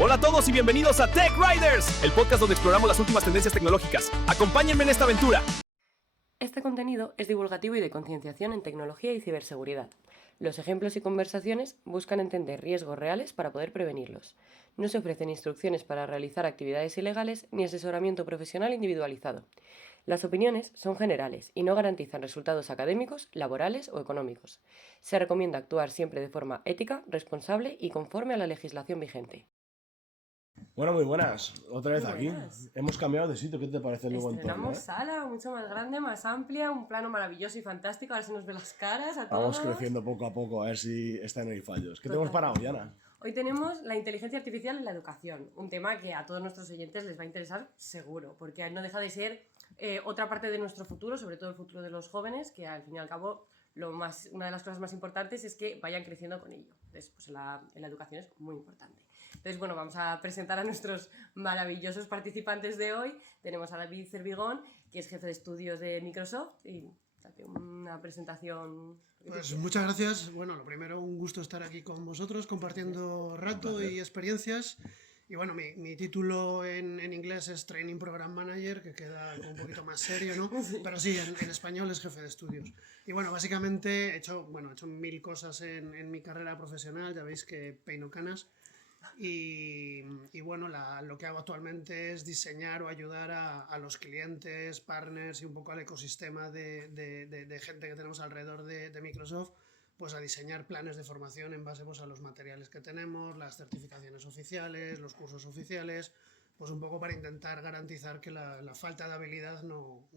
Hola a todos y bienvenidos a Tech Riders, el podcast donde exploramos las últimas tendencias tecnológicas. Acompáñenme en esta aventura. Este contenido es divulgativo y de concienciación en tecnología y ciberseguridad. Los ejemplos y conversaciones buscan entender riesgos reales para poder prevenirlos. No se ofrecen instrucciones para realizar actividades ilegales ni asesoramiento profesional individualizado. Las opiniones son generales y no garantizan resultados académicos, laborales o económicos. Se recomienda actuar siempre de forma ética, responsable y conforme a la legislación vigente. Bueno, muy buenas. Otra vez Muy aquí. buenas. Hemos cambiado de sitio. ¿Qué te parece el nuevo entorno? Estrenamos sala mucho más grande, más amplia, un plano maravilloso y fantástico. Ahora se nos ve las caras a Vamos todos. creciendo poco a poco a ver si esta no hay fallos. ¿Qué tenemos Totalmente. para hoy, Ana? Hoy tenemos la inteligencia artificial en la educación, un tema que a todos nuestros oyentes les va a interesar seguro, porque no deja de ser otra parte de nuestro futuro, sobre todo el futuro de los jóvenes, que al fin y al cabo una de las cosas más importantes es que vayan creciendo con ello. Entonces, pues en la educación es muy importante. Entonces, bueno, vamos a presentar a nuestros maravillosos participantes de hoy. Tenemos a David Cervigón, que es jefe de estudios de Microsoft, y una presentación. Pues muchas gracias. Bueno, lo primero, un gusto estar aquí con vosotros compartiendo rato y experiencias. Y bueno, mi título en inglés es Training Program Manager, que queda un poquito más serio, ¿no? Sí. Pero sí, en español es jefe de estudios. Y bueno, básicamente he hecho mil cosas en mi carrera profesional, ya veis que peino canas. Y bueno, lo que hago actualmente es diseñar o ayudar a los clientes, partners y un poco al ecosistema de gente que tenemos alrededor de Microsoft, pues a diseñar planes de formación en base pues, a los materiales que tenemos, las certificaciones oficiales, los cursos oficiales, pues un poco para intentar garantizar que la falta de habilidad no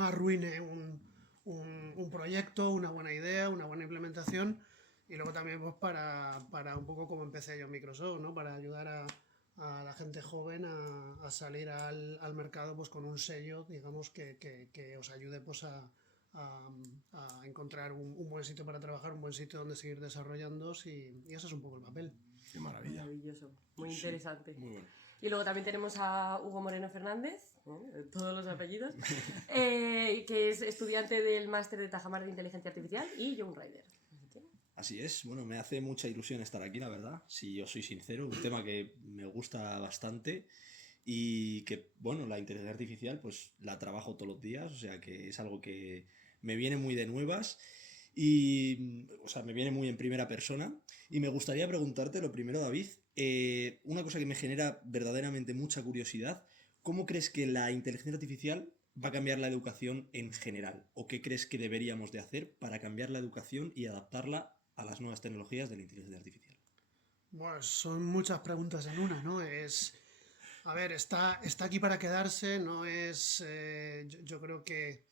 arruine un proyecto, una buena idea, una buena implementación. Y luego también pues, para un poco como empecé yo en Microsoft, ¿no? Para ayudar a la gente joven a salir al mercado pues, con un sello, digamos, que os ayude pues, a encontrar un buen sitio para trabajar, un buen sitio donde seguir desarrollándose y ese es un poco el papel. Qué maravilla. Maravilloso, muy Sí, interesante. muy bueno. Y luego también tenemos a Hugo Moreno Fernández, todos los apellidos, que es estudiante del máster de Tajamar de Inteligencia Artificial y Young Rider. Así es, bueno, me hace mucha ilusión estar aquí, la verdad, si yo soy sincero, un tema que me gusta bastante y que, bueno, la inteligencia artificial pues la trabajo todos los días, o sea que es algo que me viene muy de nuevas y, o sea, me viene muy en primera persona y me gustaría preguntarte lo primero, David, una cosa que me genera verdaderamente mucha curiosidad, ¿cómo crees que la inteligencia artificial va a cambiar la educación en general? ¿O qué crees que deberíamos de hacer para cambiar la educación y adaptarla a las nuevas tecnologías de la inteligencia artificial? Bueno, son muchas preguntas en una, ¿no? A ver, está aquí para quedarse, no es... yo creo que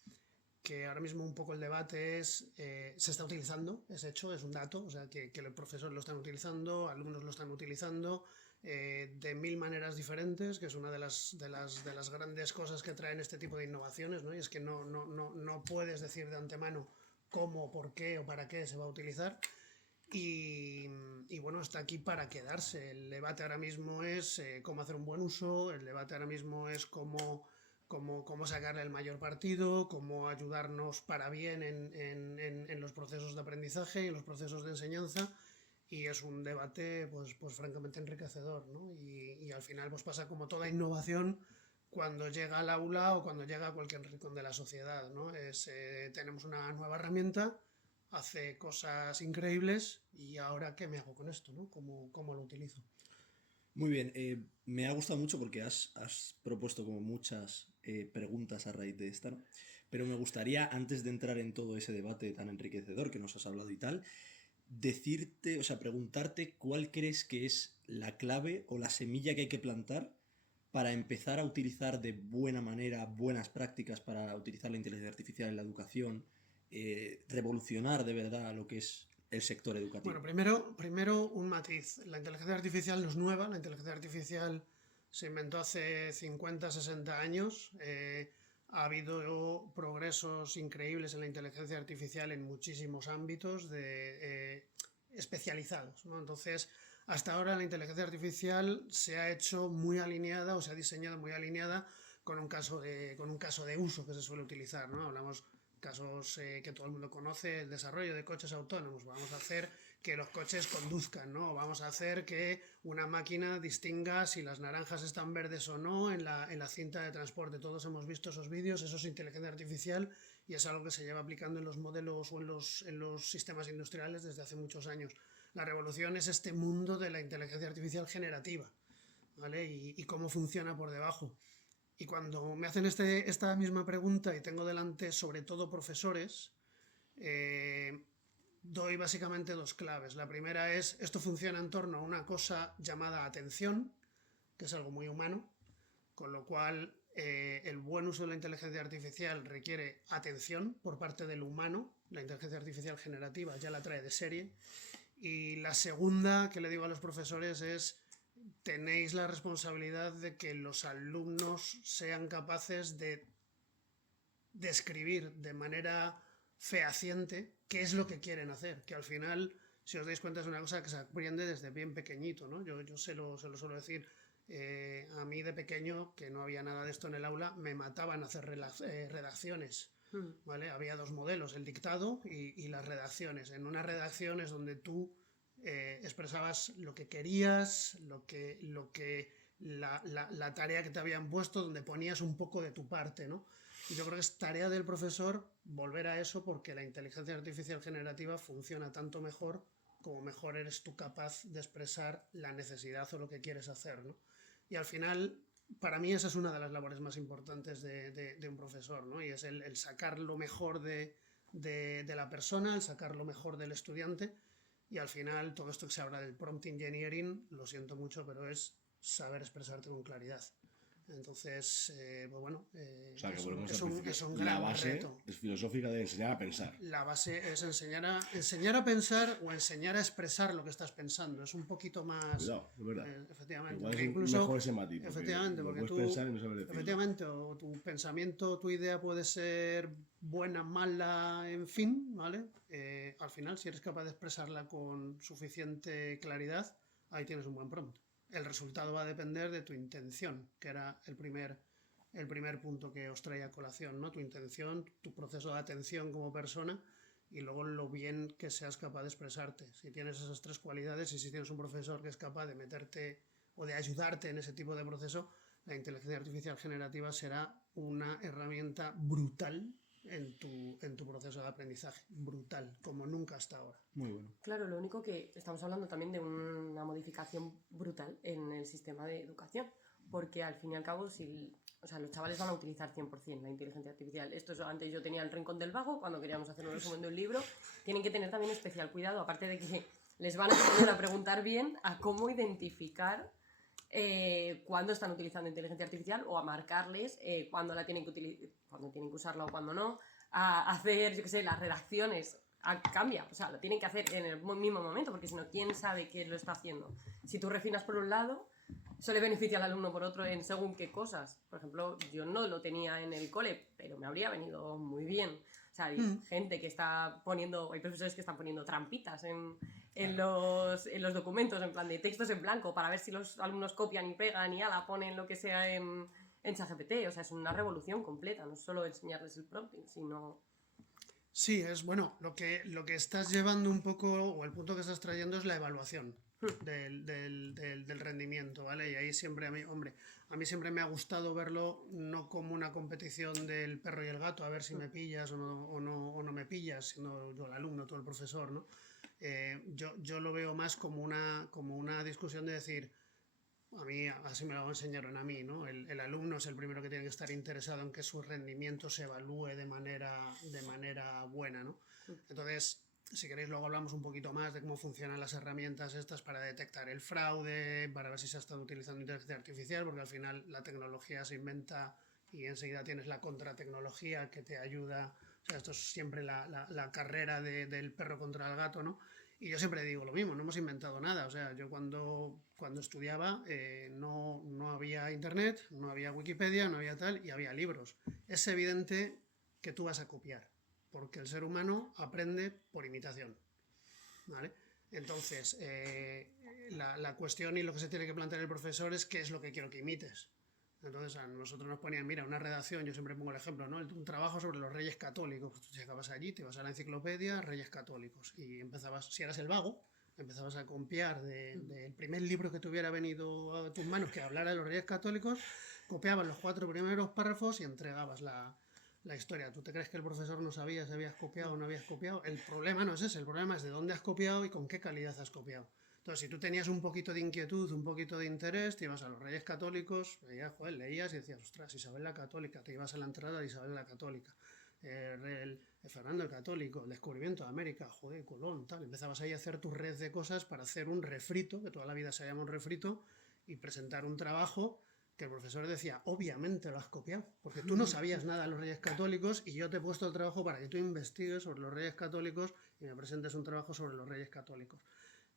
ahora mismo un poco el debate es, se está utilizando, es hecho, es un dato, o sea, que los profesores lo están utilizando, alumnos lo están utilizando de mil maneras diferentes, que es una de las grandes cosas que traen este tipo de innovaciones, ¿no? Y es que no puedes decir de antemano cómo, por qué o para qué se va a utilizar. Y bueno, está aquí para quedarse. El debate ahora mismo es cómo hacer un buen uso, el debate ahora mismo es cómo sacarle el mayor partido, cómo ayudarnos para bien en los procesos de aprendizaje y en los procesos de enseñanza. Y es un debate pues francamente enriquecedor, ¿no? Y al final pues pasa como toda innovación cuando llega al aula o cuando llega a cualquier rincón de la sociedad, ¿no? Tenemos una nueva herramienta, hace cosas increíbles y ahora ¿qué me hago con esto? ¿No? ¿Cómo lo utilizo? Muy bien, me ha gustado mucho porque has propuesto como muchas preguntas a raíz de esta, ¿no? Pero me gustaría, antes de entrar en todo ese debate tan enriquecedor que nos has hablado y tal, decirte, o sea, preguntarte cuál crees que es la clave o la semilla que hay que plantar para empezar a utilizar de buena manera buenas prácticas para utilizar la inteligencia artificial en la educación, revolucionar de verdad lo que es el sector educativo. Bueno, primero un matiz. La inteligencia artificial no es nueva, la inteligencia artificial se inventó hace 50, 60 años. Ha habido progresos increíbles en la inteligencia artificial en muchísimos ámbitos especializados, ¿no? Entonces, hasta ahora la inteligencia artificial se ha hecho muy alineada o se ha diseñado muy alineada con un caso de uso que se suele utilizar, ¿no? Hablamos casos que todo el mundo conoce, el desarrollo de coches autónomos. Vamos a hacer que los coches conduzcan, ¿no? Vamos a hacer que una máquina distinga si las naranjas están verdes o no en la cinta de transporte. Todos hemos visto esos vídeos, eso es inteligencia artificial y es algo que se lleva aplicando en los modelos o en los sistemas industriales desde hace muchos años. La revolución es este mundo de la inteligencia artificial generativa, ¿vale? Y cómo funciona por debajo. Y cuando me hacen esta misma pregunta y tengo delante sobre todo profesores, doy básicamente dos claves. La primera es, esto funciona en torno a una cosa llamada atención, que es algo muy humano, con lo cual el buen uso de la inteligencia artificial requiere atención por parte del humano. La inteligencia artificial generativa ya la trae de serie. Y la segunda que le digo a los profesores es, tenéis la responsabilidad de que los alumnos sean capaces de describir de manera fehaciente qué es lo que quieren hacer, que al final, si os dais cuenta, es una cosa que se aprende desde bien pequeñito, ¿no? Yo se lo suelo decir, a mí de pequeño, que no había nada de esto en el aula, me mataban hacer redacciones, ¿vale? Había dos modelos, el dictado y las redacciones. En una redacción es donde tú expresabas lo que querías, la tarea que te habían puesto, donde ponías un poco de tu parte, ¿no? Y yo creo que es tarea del profesor volver a eso, porque la inteligencia artificial generativa funciona tanto mejor como mejor eres tú capaz de expresar la necesidad o lo que quieres hacer, ¿no? Y al final, para mí esa es una de las labores más importantes de un profesor, ¿no? Y es el sacar lo mejor de la persona, el sacar lo mejor del estudiante. Y al final, todo esto que se habla del prompt engineering, lo siento mucho, pero es saber expresarte con claridad. Entonces, pues bueno, O sea, que volvemos es al un principio. gran La base reto. es filosófica de enseñar a pensar. La base es enseñar a pensar o enseñar a expresar lo que estás pensando. Es un poquito más... Cuidado, es verdad. Efectivamente. Igual Porque es incluso, mejor ese matiz. efectivamente, porque puedes tú... pensar y no saber decirlo. Efectivamente, o tu pensamiento, tu idea puede ser buena, mala, en fin, ¿vale? Al final, si eres capaz de expresarla con suficiente claridad, ahí tienes un buen prompt. El resultado va a depender de tu intención, que era el primer punto que os traía a colación, ¿no? Tu intención, tu proceso de atención como persona y luego lo bien que seas capaz de expresarte. Si tienes esas tres cualidades y si tienes un profesor que es capaz de meterte o de ayudarte en ese tipo de proceso, la inteligencia artificial generativa será una herramienta brutal en tu proceso de aprendizaje. Brutal, como nunca hasta ahora. Muy bueno. Claro, lo único que estamos hablando también de una modificación brutal en el sistema de educación, porque al fin y al cabo, o sea, los chavales van a utilizar 100% la inteligencia artificial. Esto es, antes yo tenía el rincón del vago, cuando queríamos hacer un resumen de un libro, tienen que tener también especial cuidado, aparte de que les van a poner a preguntar bien a cómo identificar cuándo están utilizando inteligencia artificial o a marcarles cuándo tienen que usarla o cuándo no, a hacer, yo qué sé, las redacciones. Cambia, o sea, lo tienen que hacer en el mismo momento, porque si no, ¿quién sabe qué lo está haciendo? Si tú refinas por un lado, eso le beneficia al alumno por otro en según qué cosas. Por ejemplo, yo no lo tenía en el cole, pero me habría venido muy bien. O sea, hay gente que está poniendo, hay profesores que están poniendo trampitas en los documentos, en plan de textos en blanco, para ver si los alumnos copian y pegan y ala, ponen lo que sea en ChatGPT. O sea, es una revolución completa, no solo enseñarles el prompting, sino... Sí, es bueno, lo que estás llevando un poco, o el punto que estás trayendo es la evaluación del rendimiento, ¿vale? Y ahí siempre a mí siempre me ha gustado verlo no como una competición del perro y el gato, a ver si me pillas o no me pillas, sino yo el alumno, tú el profesor, ¿no? Yo lo veo más como una discusión de decir, a mí así me lo enseñaron a mí, ¿no? El alumno es el primero que tiene que estar interesado en que su rendimiento se evalúe de manera buena, ¿no? Entonces, si queréis luego hablamos un poquito más de cómo funcionan las herramientas estas para detectar el fraude, para ver si se ha estado utilizando inteligencia artificial, porque al final la tecnología se inventa y enseguida tienes la contratecnología que te ayuda. O sea, esto es siempre la carrera del perro contra el gato, ¿no? Y yo siempre digo lo mismo, no hemos inventado nada. O sea, yo cuando estudiaba no había internet, no había Wikipedia, no había tal, y había libros. Es evidente que tú vas a copiar, porque el ser humano aprende por imitación, ¿vale? Entonces, la cuestión y lo que se tiene que plantear el profesor es qué es lo que quiero que imites. Entonces a nosotros nos ponían, mira, una redacción, yo siempre pongo el ejemplo, ¿no? Un trabajo sobre los reyes católicos. Pues tú llegabas allí, te ibas a la enciclopedia, reyes católicos, y empezabas, si eras el vago, empezabas a copiar del primer libro que te hubiera venido a tus manos que hablara de los reyes católicos, copiabas los 4 primeros párrafos y entregabas la historia. ¿Tú te crees que el profesor no sabía si habías copiado o no habías copiado? El problema no es ese, el problema es de dónde has copiado y con qué calidad has copiado. Entonces, si tú tenías un poquito de inquietud, un poquito de interés, te ibas a los Reyes Católicos, leías y decías, ostras, Isabel la Católica, te ibas a la entrada de Isabel la Católica, Fernando el Católico, el descubrimiento de América, joder, Colón, tal. Empezabas ahí a hacer tu red de cosas para hacer un refrito, que toda la vida se llama un refrito, y presentar un trabajo que el profesor decía, obviamente lo has copiado, porque tú no sabías nada de los Reyes Católicos y yo te he puesto el trabajo para que tú investigues sobre los Reyes Católicos y me presentes un trabajo sobre los Reyes Católicos.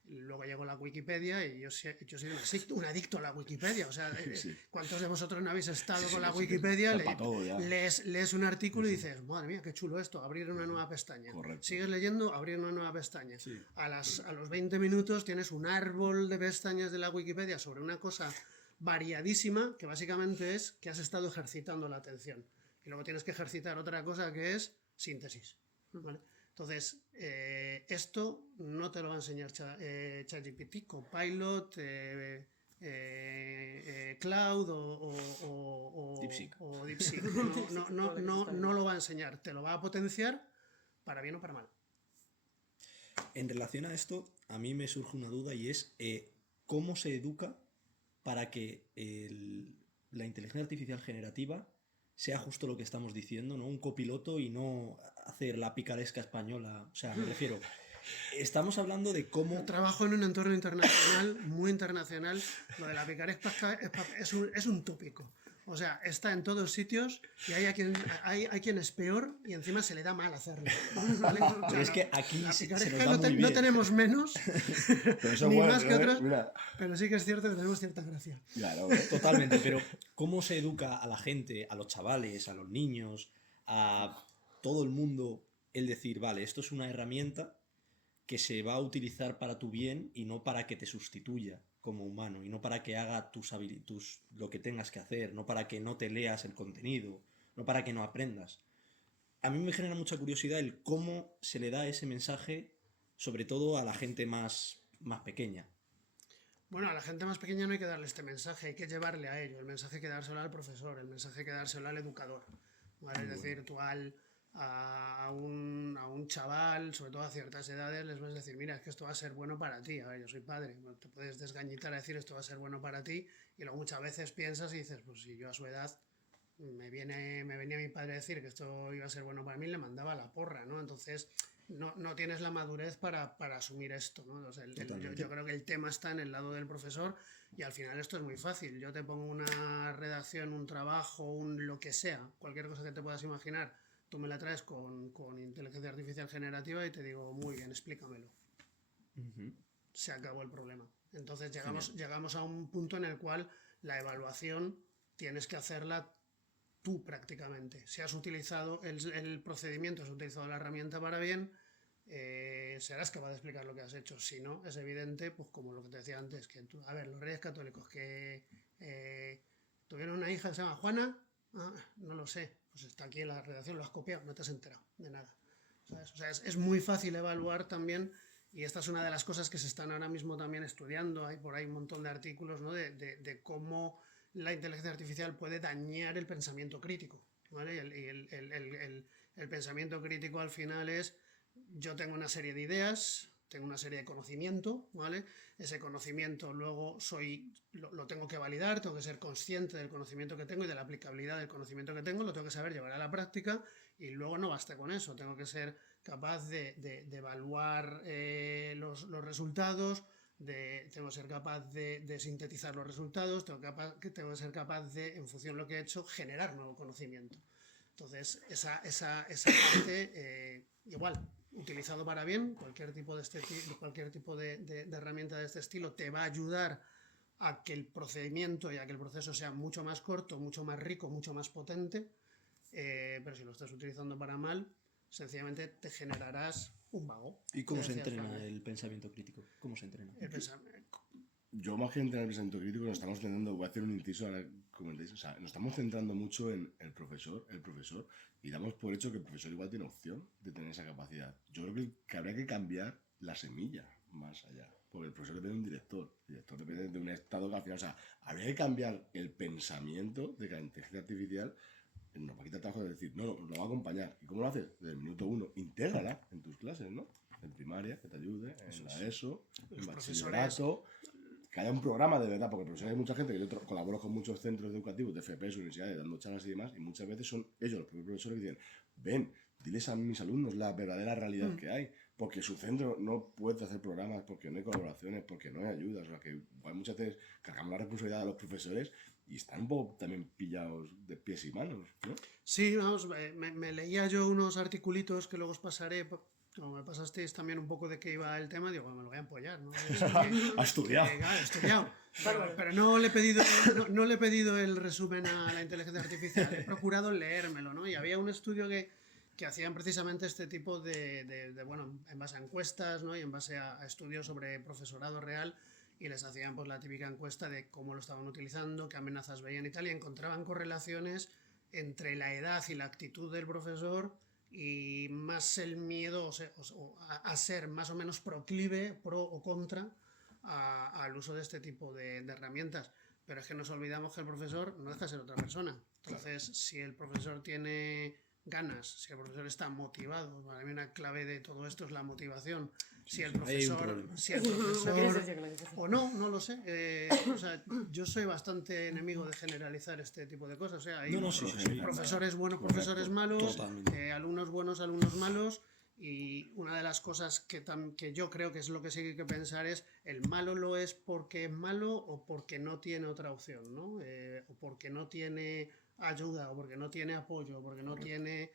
Luego llegó la Wikipedia y yo soy un adicto a la Wikipedia. O sea, ¿cuántos de vosotros no habéis estado con la Wikipedia? Lees un artículo y dices, madre mía, qué chulo esto, abrir una nueva pestaña. Correcto. Sigues leyendo, abrir una nueva pestaña. A los 20 minutos tienes un árbol de pestañas de la Wikipedia sobre una cosa variadísima que básicamente es que has estado ejercitando la atención. Y luego tienes que ejercitar otra cosa que es síntesis. ¿Vale? Entonces, esto no te lo va a enseñar ChatGPT, Copilot, Cloud o DeepSeek. No lo va a enseñar, te lo va a potenciar para bien o para mal. En relación a esto, a mí me surge una duda y es ¿cómo se educa para que la inteligencia artificial generativa sea justo lo que estamos diciendo, ¿no? Un copiloto y no hacer la picaresca española? O sea, me refiero, estamos hablando de cómo... Trabajo en un entorno internacional, muy internacional. Lo de la picaresca es un tópico. O sea, está en todos sitios y hay quien es peor y encima se le da mal hacerlo. ¿Vale? O sea, pero es que aquí la se picaresca nos da muy bien. no tenemos menos, Pero eso ni bueno, más que otros, mira. pero sí que es cierto que tenemos cierta gracia. Claro, Totalmente, pero ¿cómo se educa a la gente, a los chavales, a los niños, a todo el mundo, el decir, vale, esto es una herramienta que se va a utilizar para tu bien y no para que te sustituya como humano, y no para que haga lo que tengas que hacer, no para que no te leas el contenido, no para que no aprendas? A mí me genera mucha curiosidad el cómo se le da ese mensaje, sobre todo a la gente más pequeña. Bueno, a la gente más pequeña no hay que darle este mensaje, hay que llevarle a ello. El mensaje hay que dárselo al profesor, el mensaje hay que dárselo al educador. ¿Vale? Es decir, tú a un chaval, sobre todo a ciertas edades, les vas a decir, mira, es que esto va a ser bueno para ti. A ver, yo soy padre, bueno, te puedes desgañitar a decir esto va a ser bueno para ti, y luego muchas veces piensas y dices, pues si yo a su edad me venía mi padre a decir que esto iba a ser bueno para mí, le mandaba la porra, ¿no? Entonces no tienes la madurez para asumir esto, ¿no? O sea, yo creo que el tema está en el lado del profesor y al final esto es muy fácil. Yo te pongo una redacción, un trabajo, lo que sea, cualquier cosa que te puedas imaginar, tú me la traes con inteligencia artificial generativa y te digo, muy bien, explícamelo. Se acabó el problema. Entonces llegamos a un punto en el cual la evaluación tienes que hacerla tú prácticamente. Si has utilizado el procedimiento, has utilizado la herramienta para bien, serás capaz de explicar lo que has hecho. Si no, es evidente, pues como lo que te decía antes, que a ver, los Reyes Católicos que tuvieron una hija que se llama Juana, no lo sé, pues está aquí en la redacción, lo has copiado, no te has enterado de nada. ¿Sabes? O sea, es muy fácil evaluar también, y esta es una de las cosas que se están ahora mismo también estudiando. Hay por ahí un montón de artículos, ¿no? de cómo la inteligencia artificial puede dañar el pensamiento crítico, ¿vale? Y el pensamiento crítico al final es, yo tengo una serie de ideas, tengo una serie de conocimiento, ¿vale? Ese conocimiento luego lo tengo que validar, tengo que ser consciente del conocimiento que tengo y de la aplicabilidad del conocimiento que tengo, lo tengo que saber llevar a la práctica, y luego no basta con eso, tengo que ser capaz de evaluar los resultados, tengo que ser capaz de sintetizar los resultados, tengo que ser capaz de, en función de lo que he hecho, generar nuevo conocimiento. Entonces, esa parte, igual, utilizado para bien, cualquier tipo de herramienta de este estilo te va a ayudar a que el procedimiento y a que el proceso sea mucho más corto, mucho más rico, mucho más potente, pero si lo estás utilizando para mal, sencillamente te generarás un vago. ¿Y cómo se entrena el pensamiento crítico? ¿Cómo se entrena? yo más que entrar en el pensamiento crítico, nos estamos centrando, voy a hacer un inciso ahora que comentéis, o sea, nos estamos centrando mucho en el profesor, y damos por hecho que el profesor igual tiene opción de tener esa capacidad. Yo creo que habría que cambiar la semilla más allá, porque el profesor depende de un director, el director depende de un estado que al final, o sea, habría que cambiar el pensamiento de que la inteligencia artificial nos va a quitar trabajo de decir, no, nos va a acompañar. ¿Y cómo lo haces? Desde el minuto 1, intégrala en tus clases, ¿no? En primaria, que te ayude, en la ESO, en bachillerato, que haya un programa de verdad, porque profesores hay mucha gente que yo colaboro con muchos centros educativos de FPS, universidades, dando charlas y demás, y muchas veces son ellos, los propios profesores, que dicen, ven, diles a mis alumnos la verdadera realidad que hay, porque su centro no puede hacer programas, porque no hay colaboraciones, porque no hay ayudas, o sea que igual muchas veces cargamos la responsabilidad a los profesores y están un poco también pillados de pies y manos, ¿no? Sí, vamos, me leía yo unos articulitos que luego os pasaré. Como me pasasteis también un poco de qué iba el tema, digo, bueno, me lo voy a empollar, ¿no? Ha estudiado. He estudiado. Pero no le he pedido el resumen a la inteligencia artificial, he procurado leérmelo, ¿no? Y había un estudio que hacían precisamente este tipo bueno, en base a encuestas, ¿no? Y en base a estudios sobre profesorado real, y les hacían pues la típica encuesta de cómo lo estaban utilizando, qué amenazas veían y tal, y encontraban correlaciones entre la edad y la actitud del profesor y más el miedo a ser más o menos proclive, pro o contra al uso de este tipo de herramientas. Pero es que nos olvidamos que el profesor no deja de ser otra persona. Entonces, si el profesor tiene ganas, si el profesor está motivado, para mí una clave de todo esto es la motivación. Si el profesor, o no lo sé. O sea, yo soy bastante enemigo de generalizar este tipo de cosas. O sea, hay profesores buenos, profesores malos, alumnos buenos, alumnos malos. Y una de las cosas que yo creo que es lo que sí hay que pensar es, el malo lo es porque es malo o porque no tiene otra opción, ¿no? O porque no tiene ayuda, o porque no tiene apoyo, o porque no tiene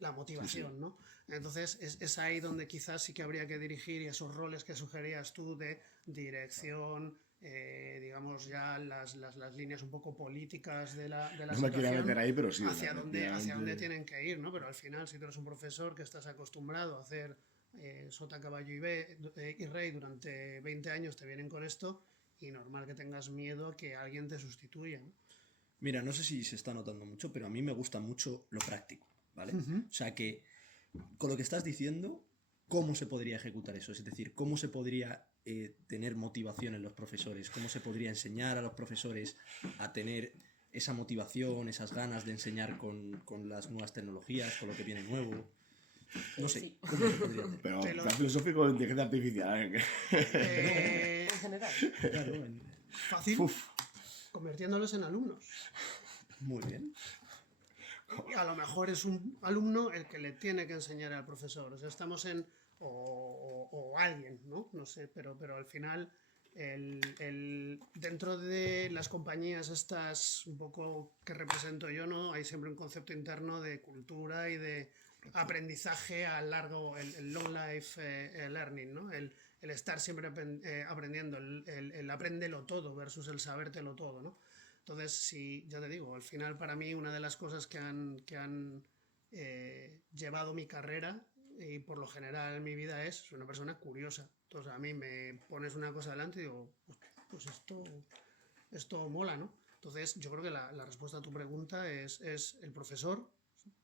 la motivación, ¿no? Entonces es ahí donde quizás sí que habría que dirigir, y esos roles que sugerías tú de dirección, digamos ya las líneas un poco políticas de la No me quería meter ahí, pero sí. hacia dónde tienen que ir, ¿no? Pero al final, si tú eres un profesor que estás acostumbrado a hacer sota, caballo y rey durante 20 años, te vienen con esto, y normal que tengas miedo a que alguien te sustituya, ¿no? Mira, no sé si se está notando mucho, pero a mí me gusta mucho lo práctico, ¿vale? O sea que, con lo que estás diciendo, ¿cómo se podría ejecutar eso? Es decir, ¿cómo se podría tener motivación en los profesores? ¿Cómo se podría enseñar a los profesores a tener esa motivación, esas ganas de enseñar con las nuevas tecnologías, con lo que viene nuevo? No sé, Sí. ¿cómo se podría hacer? Pero está filosófico de inteligencia artificial, ¿eh? En general. Claro, Fácil, convirtiéndolos en alumnos. muy bien. Y a lo mejor es un alumno el que le tiene que enseñar al profesor. O sea, estamos en... O alguien, ¿no? No sé, pero al final dentro de las compañías estas un poco que represento yo, ¿no? Hay siempre un concepto interno de cultura y de aprendizaje a largo, el long life learning, ¿no? El estar siempre aprendiendo, el apréndelo todo versus el sabértelo todo, ¿no? Entonces, sí, ya te digo, al final para mí una de las cosas que han llevado mi carrera y por lo general en mi vida soy una persona curiosa. Entonces a mí me pones una cosa delante y digo, pues esto mola, ¿no? Entonces yo creo que la respuesta a tu pregunta es el profesor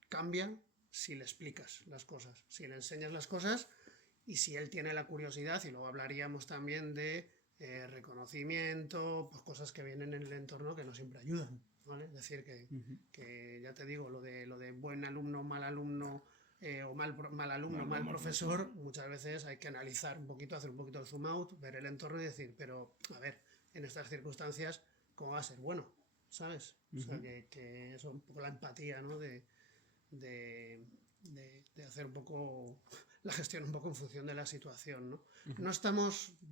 cambia si le explicas las cosas, si le enseñas las cosas y si él tiene la curiosidad, y luego hablaríamos también de reconocimiento, pues cosas que vienen en el entorno que no siempre ayudan, ¿vale? Es decir, que ya te digo, lo de buen alumno, mal alumno, o mal alumno, mal profesor, muchas veces hay que analizar un poquito, hacer un poquito de zoom out, ver el entorno y decir, pero a ver, en estas circunstancias, ¿cómo va a ser bueno? ¿Sabes? O sea, que eso, un poco la empatía, ¿no? De hacer un poco la gestión un poco en función de la situación, ¿no?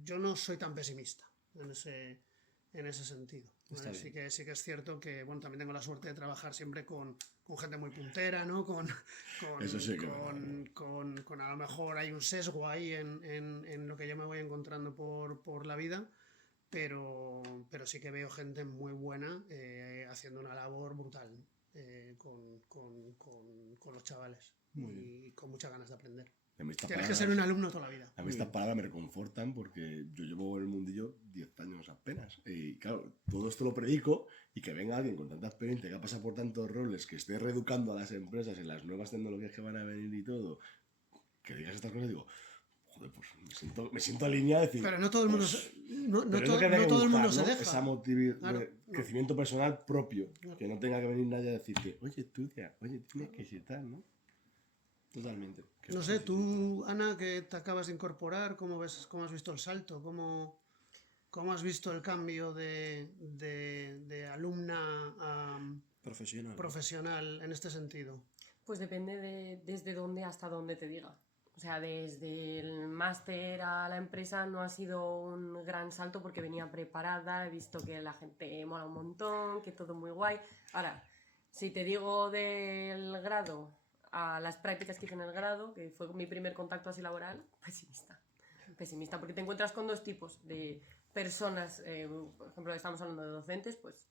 Yo no soy tan pesimista en ese sentido. ¿Vale? Sí que es cierto que, bueno, también tengo la suerte de trabajar siempre con gente muy puntera, ¿no? Con a lo mejor hay un sesgo ahí en lo que yo me voy encontrando por la vida, pero sí que veo gente muy buena haciendo una labor brutal, ¿no? Con los chavales y con muchas ganas de aprender. A mí estas Tienes que palabras- ser un alumno toda la vida. A mí estas palabras me reconfortan porque yo llevo en el mundillo 10 años apenas. Y claro, todo esto lo predico y que venga alguien con tanta experiencia, que ha pasado por tantos roles, que esté reeducando a las empresas en las nuevas tecnologías que van a venir y todo, que digas estas cosas, digo, joder, pues me siento alineado a decir. Pero no todo el mundo, pues, no pero es to- lo que habría no que todo el mundo buscar, se ¿no? deja. Esa Claro, de no. crecimiento personal propio. Claro. Que no tenga que venir nadie a decirte, oye, estudia, oye, tienes que ser tal, ¿no? Totalmente. No sé, tú, Ana, que te acabas de incorporar, ¿cómo has visto el salto? ¿Cómo has visto el cambio de alumna a Profesional. profesional en este sentido? Pues depende de desde dónde hasta dónde te diga. O sea, desde el máster a la empresa no ha sido un gran salto porque venía preparada, he visto que la gente mola un montón, que todo muy guay. Ahora, si te digo del grado a las prácticas que hice en el grado, que fue mi primer contacto así laboral, pesimista. Pesimista, porque te encuentras con dos tipos de personas, por ejemplo, estamos hablando de docentes, pues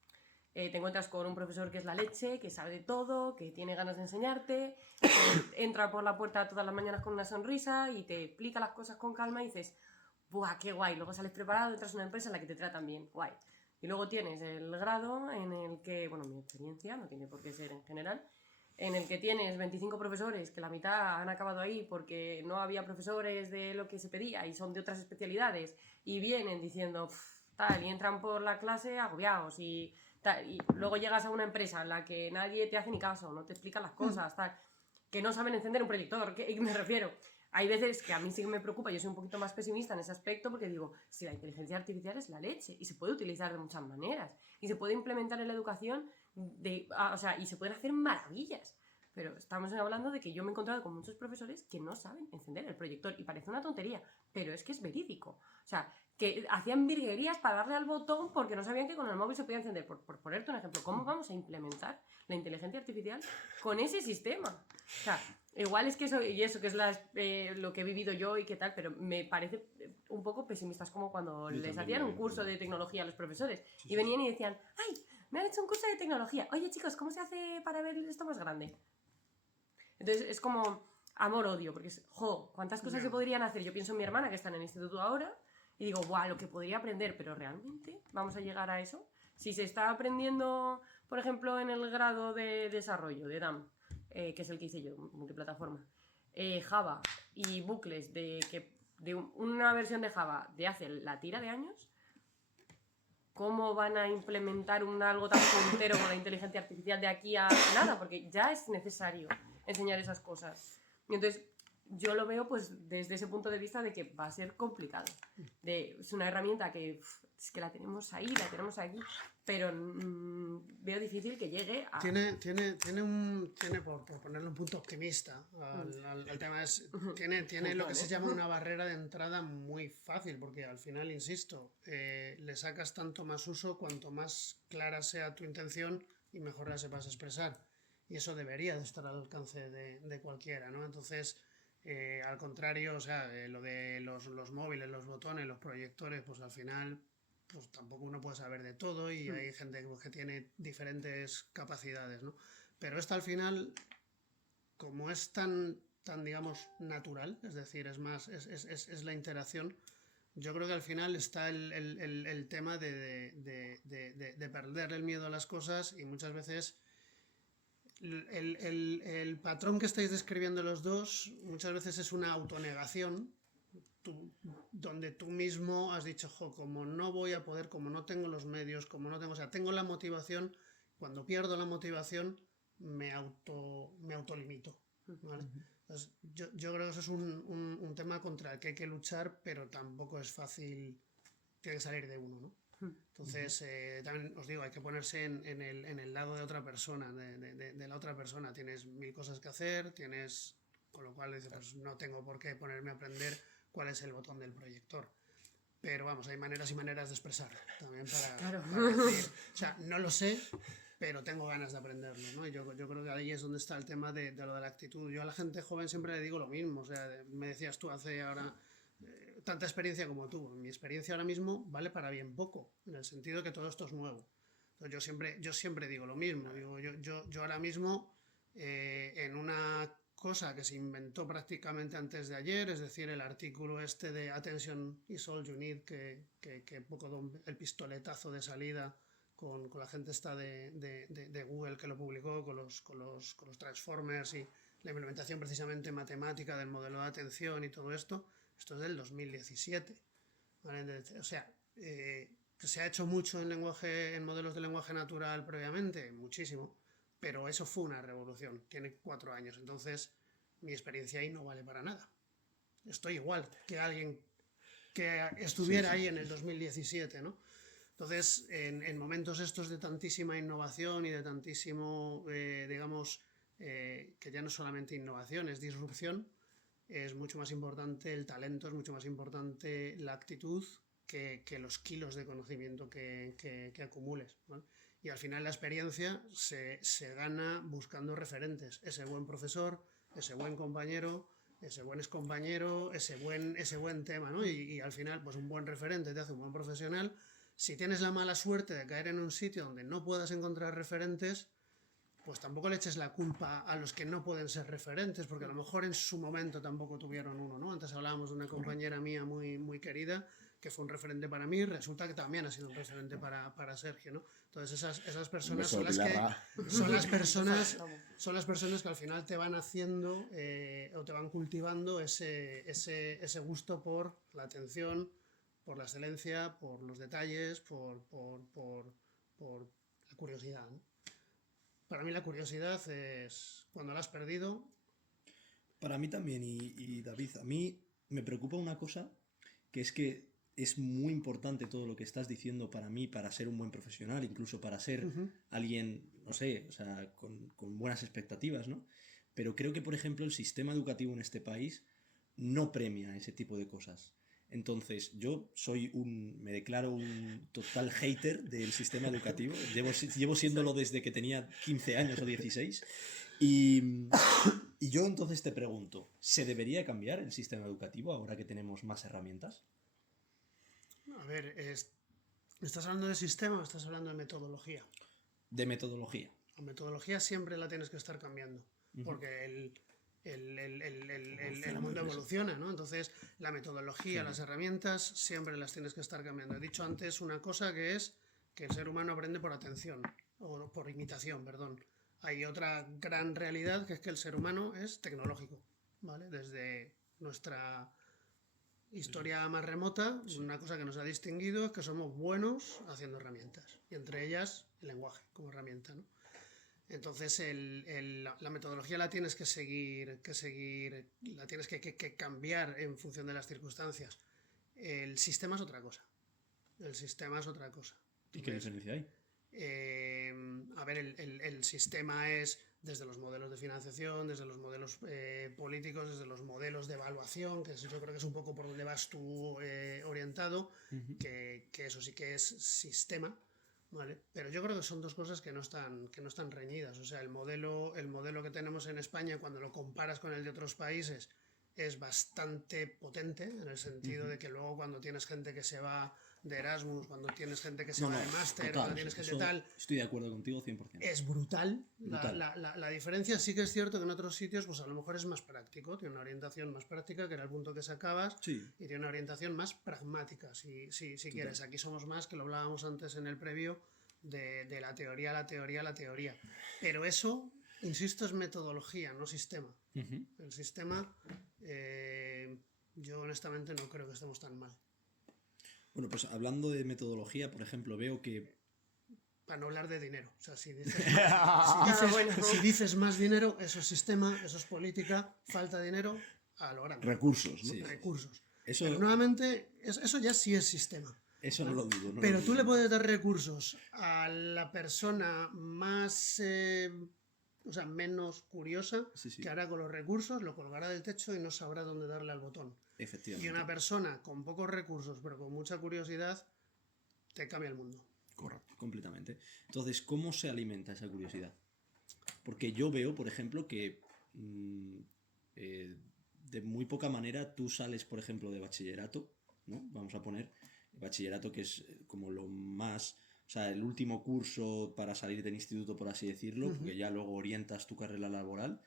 te encuentras con un profesor que es la leche, que sabe de todo, que tiene ganas de enseñarte, que entra por la puerta todas las mañanas con una sonrisa y te explica las cosas con calma y dices, ¡buah, qué guay! Luego sales preparado, entras a una empresa en la que te tratan bien, guay. Y luego tienes el grado en el que, bueno, mi experiencia, no tiene por qué ser en general, en el que tienes 25 profesores, que la mitad han acabado ahí porque no había profesores de lo que se pedía y son de otras especialidades, y vienen diciendo, tal, y entran por la clase agobiados y tal, y luego llegas a una empresa en la que nadie te hace ni caso, no te explican las cosas, tal, que no saben encender un proyector, que me refiero. Hay veces que a mí sí que me preocupa, yo soy un poquito más pesimista en ese aspecto porque digo, si la inteligencia artificial es la leche y se puede utilizar de muchas maneras y se puede implementar en la educación o sea, y se pueden hacer maravillas. Pero estamos hablando de que yo me he encontrado con muchos profesores que no saben encender el proyector y parece una tontería, pero es que es verídico. O sea, que hacían virguerías para darle al botón porque no sabían que con el móvil se podía encender. Por ponerte un ejemplo, ¿cómo vamos a implementar la inteligencia artificial con ese sistema? O sea, igual es que eso, y eso que es lo que he vivido yo y qué tal, pero me parece un poco pesimista. Es como cuando Yo les también hacían un me- curso de tecnología a los profesores y venían y decían, ¡ay! Me han hecho un curso de tecnología. Oye, chicos, ¿cómo se hace para ver esto más grande? Entonces es como amor-odio, porque es, ¿cuántas cosas se podrían hacer? Yo pienso en mi hermana que está en el instituto ahora y digo, ¡buah, lo que podría aprender! Pero ¿realmente vamos a llegar a eso? Si se está aprendiendo, por ejemplo, en el grado de desarrollo de DAM, que es el que hice yo, multiplataforma, Java y bucles de una versión de Java de hace la tira de años, ¿cómo van a implementar algo tan puntero con la inteligencia artificial de aquí a nada? Porque ya es necesario enseñar esas cosas. Y entonces yo lo veo pues desde ese punto de vista de que va a ser complicado. Es una herramienta que es que la tenemos ahí, la tenemos aquí, pero veo difícil que llegue a... Tiene por ponerle un punto optimista al tema, tiene lo que se llama una barrera de entrada muy fácil, porque al final, insisto, le sacas tanto más uso cuanto más clara sea tu intención y mejor la sepas expresar. Y eso debería de estar al alcance de cualquiera, ¿no? Entonces, al contrario, o sea, lo de los móviles, los botones, los proyectores, pues al final pues tampoco uno puede saber de todo y hay gente que tiene diferentes capacidades, ¿no? Pero esta al final, como es tan digamos, natural, es decir, es la interacción, yo creo que al final está el tema de perder el miedo a las cosas y muchas veces el patrón que estáis describiendo los dos muchas veces es una autonegación donde tú mismo has dicho, como no voy a poder, como no tengo los medios, como no tengo, o sea, tengo la motivación, cuando pierdo la motivación me autolimito, ¿vale? Entonces, yo creo que eso es un tema contra el que hay que luchar, pero tampoco es fácil, tiene que salir de uno, ¿no? Entonces, también os digo, hay que ponerse en el lado de otra persona, de la otra persona. Tienes mil cosas que hacer, con lo cual dices, pues no tengo por qué ponerme a aprender cuál es el botón del proyector. Pero vamos, hay maneras y maneras de expresar también para decir, o sea, no lo sé, pero tengo ganas de aprenderlo, ¿no? Y yo creo que ahí es donde está el tema de lo de la actitud. Yo a la gente joven siempre le digo lo mismo, o sea, me decías tú hace ahora tanta experiencia como tú. Mi experiencia ahora mismo vale para bien poco, en el sentido de que todo esto es nuevo. Entonces yo siempre digo lo mismo, digo, yo ahora mismo en una cosa que se inventó prácticamente antes de ayer, es decir, el artículo este de Attention is all you need, que poco el pistoletazo de salida con la gente esta de Google que lo publicó, con los transformers y la implementación precisamente matemática del modelo de atención y todo esto es del 2017. ¿Vale? O sea, que se ha hecho mucho en modelos de lenguaje natural previamente, muchísimo, pero eso fue una revolución, tiene 4 años, entonces mi experiencia ahí no vale para nada. Estoy igual que alguien que estuviera ahí en el 2017, ¿no? Entonces, en momentos estos de tantísima innovación y de tantísimo, digamos, que ya no es solamente innovación, es disrupción, es mucho más importante el talento, es mucho más importante la actitud que los kilos de conocimiento que acumules, ¿vale? Y al final la experiencia se gana buscando referentes, ese buen profesor, ese buen compañero, ese buen excompañero, ese buen tema, ¿no? Y al final, pues un buen referente te hace un buen profesional. Si tienes la mala suerte de caer en un sitio donde no puedas encontrar referentes, pues tampoco le eches la culpa a los que no pueden ser referentes, porque a lo mejor en su momento tampoco tuvieron uno, ¿no? Antes hablábamos de una compañera mía muy, muy querida, que fue un referente para mí, resulta que también ha sido un referente para Sergio, ¿no? Entonces esas personas son las personas que al final te van haciendo o te van cultivando ese gusto por la atención, por la excelencia, por los detalles, por la curiosidad, ¿no? Para mí la curiosidad es cuando la has perdido. Para mí también, y David, a mí me preocupa una cosa, que es muy importante todo lo que estás diciendo para mí, para ser un buen profesional, incluso para ser alguien, no sé, o sea, con buenas expectativas, ¿no? Pero creo que, por ejemplo, el sistema educativo en este país no premia ese tipo de cosas. Entonces, yo me declaro un total hater del sistema educativo. Llevo siéndolo desde que tenía 15 años o 16. Y yo entonces te pregunto, ¿se debería cambiar el sistema educativo ahora que tenemos más herramientas? A ver, ¿estás hablando de sistema o estás hablando de metodología? De metodología. La metodología siempre la tienes que estar cambiando, porque el mundo evoluciona, ¿no? Entonces, la metodología, las herramientas, siempre las tienes que estar cambiando. He dicho antes una cosa que es que el ser humano aprende por atención, o por imitación, perdón. Hay otra gran realidad que es que el ser humano es tecnológico, ¿vale? Desde nuestra historia más remota, una cosa que nos ha distinguido es que somos buenos haciendo herramientas, y entre ellas el lenguaje como herramienta, ¿no? Entonces la metodología la tienes que seguir, la tienes que cambiar en función de las circunstancias. El sistema es otra cosa. ¿Y qué diferencia hay? A ver, el sistema es desde los modelos de financiación, desde los modelos políticos, desde los modelos de evaluación, que yo creo que es un poco por donde vas tú orientado, que eso sí que es sistema. Vale, pero yo creo que son dos cosas que no están reñidas. O sea, el modelo que tenemos en España, cuando lo comparas con el de otros países, es bastante potente, en el sentido de que luego cuando tienes gente que se va de Erasmus, cuando tienes gente que se va de máster, cuando tienes gente tal... Estoy de acuerdo contigo 100%. Es brutal. La diferencia sí que es cierto que en otros sitios pues a lo mejor es más práctico, tiene una orientación más práctica, que era el punto que sacabas, y tiene una orientación más pragmática, si quieres. Aquí somos más, que lo hablábamos antes en el previo, de la teoría. Pero eso, insisto, es metodología, no sistema. El sistema, yo honestamente no creo que estemos tan mal. Bueno, pues hablando de metodología, por ejemplo, veo que... Para no hablar de dinero. O sea, si dices más dinero, eso es sistema, eso es política, falta dinero, a lo grande. Recursos, ¿no? Sí. Recursos. Eso, pero nuevamente, eso ya sí es sistema. Eso no lo dudo. Pero tú le puedes dar recursos a la persona más... o sea, menos curiosa, que hará con los recursos, lo colgará del techo y no sabrá dónde darle al botón. Efectivamente. Y una persona con pocos recursos, pero con mucha curiosidad, te cambia el mundo. Correcto. Completamente. Entonces, ¿cómo se alimenta esa curiosidad? Porque yo veo, por ejemplo, que de muy poca manera tú sales, por ejemplo, de bachillerato, ¿no? Vamos a poner bachillerato, que es como lo más... O sea, el último curso para salir del instituto, por así decirlo, porque ya luego orientas tu carrera laboral.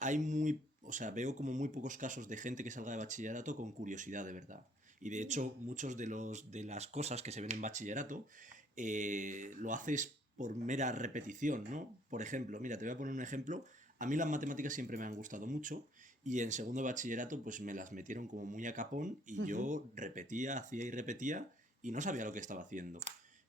o sea, veo como muy pocos casos de gente que salga de bachillerato con curiosidad de verdad. Y de hecho, muchos de las cosas que se ven en bachillerato lo haces por mera repetición, ¿no? Por ejemplo, mira, te voy a poner un ejemplo. A mí las matemáticas siempre me han gustado mucho y en segundo de bachillerato pues me las metieron como muy a capón y yo repetía, hacía y repetía y no sabía lo que estaba haciendo.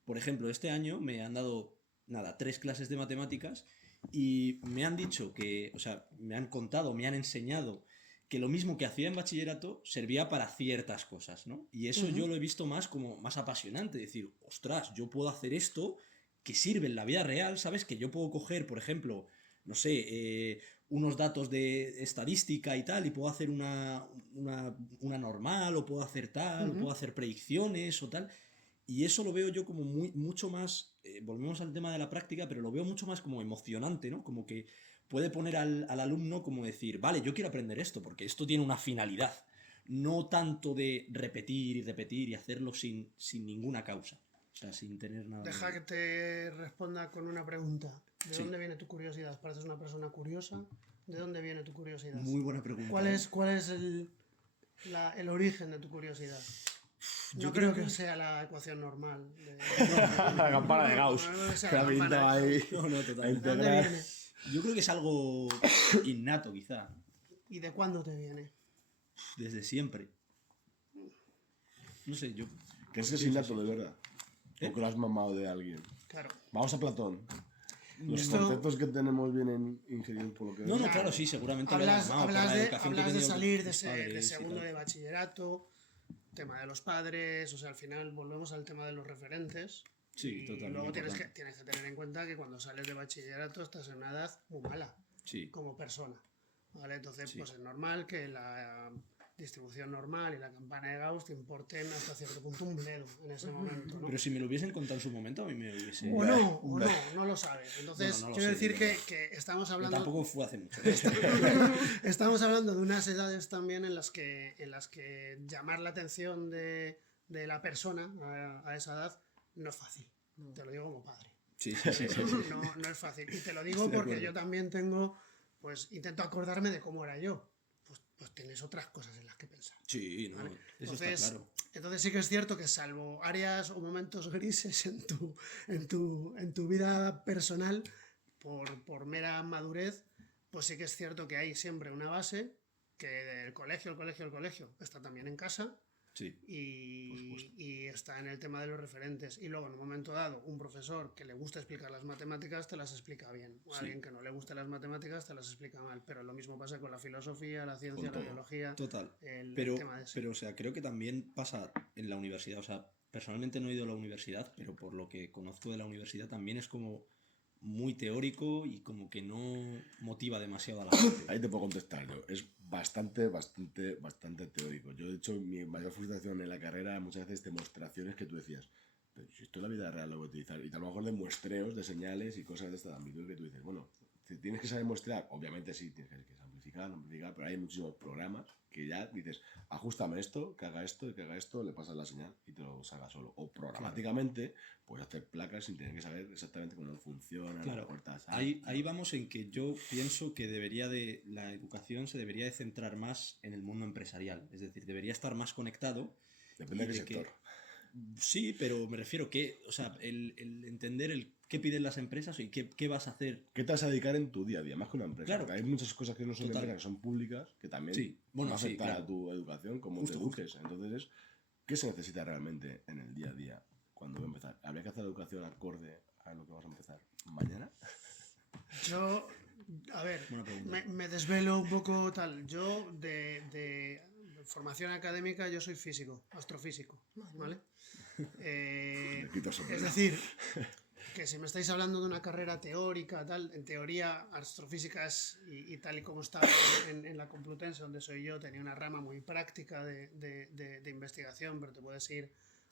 Por ejemplo, este año me han dado, nada, 3 clases de matemáticas y me han dicho que, o sea, me han contado, me han enseñado que lo mismo que hacía en bachillerato servía para ciertas cosas, ¿no? Y eso yo lo he visto más como más apasionante, decir, ostras, yo puedo hacer esto que sirve en la vida real, ¿sabes? Que yo puedo coger, por ejemplo, no sé, unos datos de estadística y tal, y puedo hacer una normal, o puedo hacer tal, o puedo hacer predicciones o tal. Y eso lo veo yo como mucho más, volvemos al tema de la práctica, pero lo veo mucho más como emocionante, ¿no? Como que puede poner al alumno como decir, vale, yo quiero aprender esto, porque esto tiene una finalidad. No tanto de repetir y hacerlo sin ninguna causa. O sea, sin tener nada. Deja que te responda con una pregunta. ¿De Sí. dónde viene tu curiosidad? ¿Pareces una persona curiosa? ¿De dónde viene tu curiosidad? Muy buena pregunta. ¿Cuál es el origen de tu curiosidad? Yo No creo creo que que- sea la ecuación normal. La campana de Gauss. No creo que sea Que la ha pintado campana. ahí. No, no, a total. ¿De dónde integrar. viene? Yo creo que es algo innato, quizá. ¿Y de cuándo te viene? Desde siempre. No sé, yo. ¿Crees que es innato de verdad? ¿Eh? ¿O que lo has mamado de alguien? Claro. Vamos a Platón. Los Esto- conceptos que tenemos vienen ingeridos por lo que No, no, veo. claro, sí, seguramente lo he Hablas, mamado por hablas la de, educación que he hablas de tenido salir con de, mis padres de y segundo tal. de bachillerato, tema de los padres, o sea, al final volvemos al tema de los referentes. Sí, y total, luego muy tienes que importante. tener en cuenta que cuando sales de bachillerato estás en una edad muy mala Sí, como persona. ¿Vale? Entonces, Sí. pues es normal que la distribución normal y la campana de Gauss te importen hasta cierto punto un bledo en ese momento. ¿no? pero si me lo hubiesen contado en su momento, a mí me hubiese. O no lo sabes. Entonces, Bueno, no lo quiero sé, decir pero- que estamos Pero hablando. tampoco fue hace mucho. Estamos hablando de unas edades también en las que llamar la atención de la persona a esa edad no es fácil. No. Te lo digo como padre. Sí, sí, sí. sí. No es fácil. Y te lo digo Estoy de porque acuerdo. yo también tengo, pues intento acordarme de cómo era yo. Pues tienes otras cosas en las que pensar. Sí, no, Vale. eso Entonces, está claro. entonces sí que es cierto que salvo áreas o momentos grises en tu vida personal, por mera madurez, pues sí que es cierto que hay siempre una base, que el colegio está también en casa Sí. y está en el tema de los referentes. Y luego en un momento dado, un profesor que le gusta explicar las matemáticas te las explica bien. O Sí. alguien que no le guste las matemáticas te las explica mal. Pero lo mismo pasa con la filosofía, la ciencia, Con la todo. biología. Total. El Pero, tema de ese. pero, o sea, creo que también pasa en la universidad. O sea, personalmente no he ido a la universidad, pero por lo que conozco de la universidad también es como muy teórico y como que no motiva demasiado a la gente. Ahí te puedo contestar yo. Es bastante teórico. Yo, de hecho, mi mayor frustración en la carrera era muchas veces demostraciones que tú decías, pero si esto en la vida real lo voy a utilizar. Y a lo mejor de muestreos, de señales y cosas de este ámbito que tú dices, bueno, si tienes que saber muestrear, obviamente sí, tienes que amplificar, pero hay muchísimos programas que ya dices, ajustame esto, que haga esto y que haga esto, le pasas la señal y te lo saca solo. O programáticamente puedes hacer placas sin tener que saber exactamente cómo funcionan Claro, las puertas. ahí vamos en que yo pienso que la educación se debería de centrar más en el mundo empresarial. Es decir, debería estar más conectado. Depende de y qué sector. Sí, pero me refiero que, o sea, el entender el qué piden las empresas y qué vas a hacer. ¿Qué te vas a dedicar en tu día a día? Más que una empresa. Claro. Porque hay muchas cosas que no son de Total. empresa, que son públicas, que también Sí, bueno, van a sí, afectar claro. a tu educación, como Justo, te eduques. Entonces, ¿qué se necesita realmente en el día a día cuando voy a empezar? ¿Habría que hacer educación acorde a lo que vamos a empezar mañana? Yo, a ver, Buena pregunta. me desvelo un poco tal. Yo, de formación académica, yo soy físico, astrofísico, ¿vale? Me quito el sombrero. Es decir, que si me estáis hablando de una carrera teórica, tal, en teoría, astrofísica es, y tal y como está en la Complutense, donde soy yo, tenía una rama muy práctica de investigación, pero te puedes ir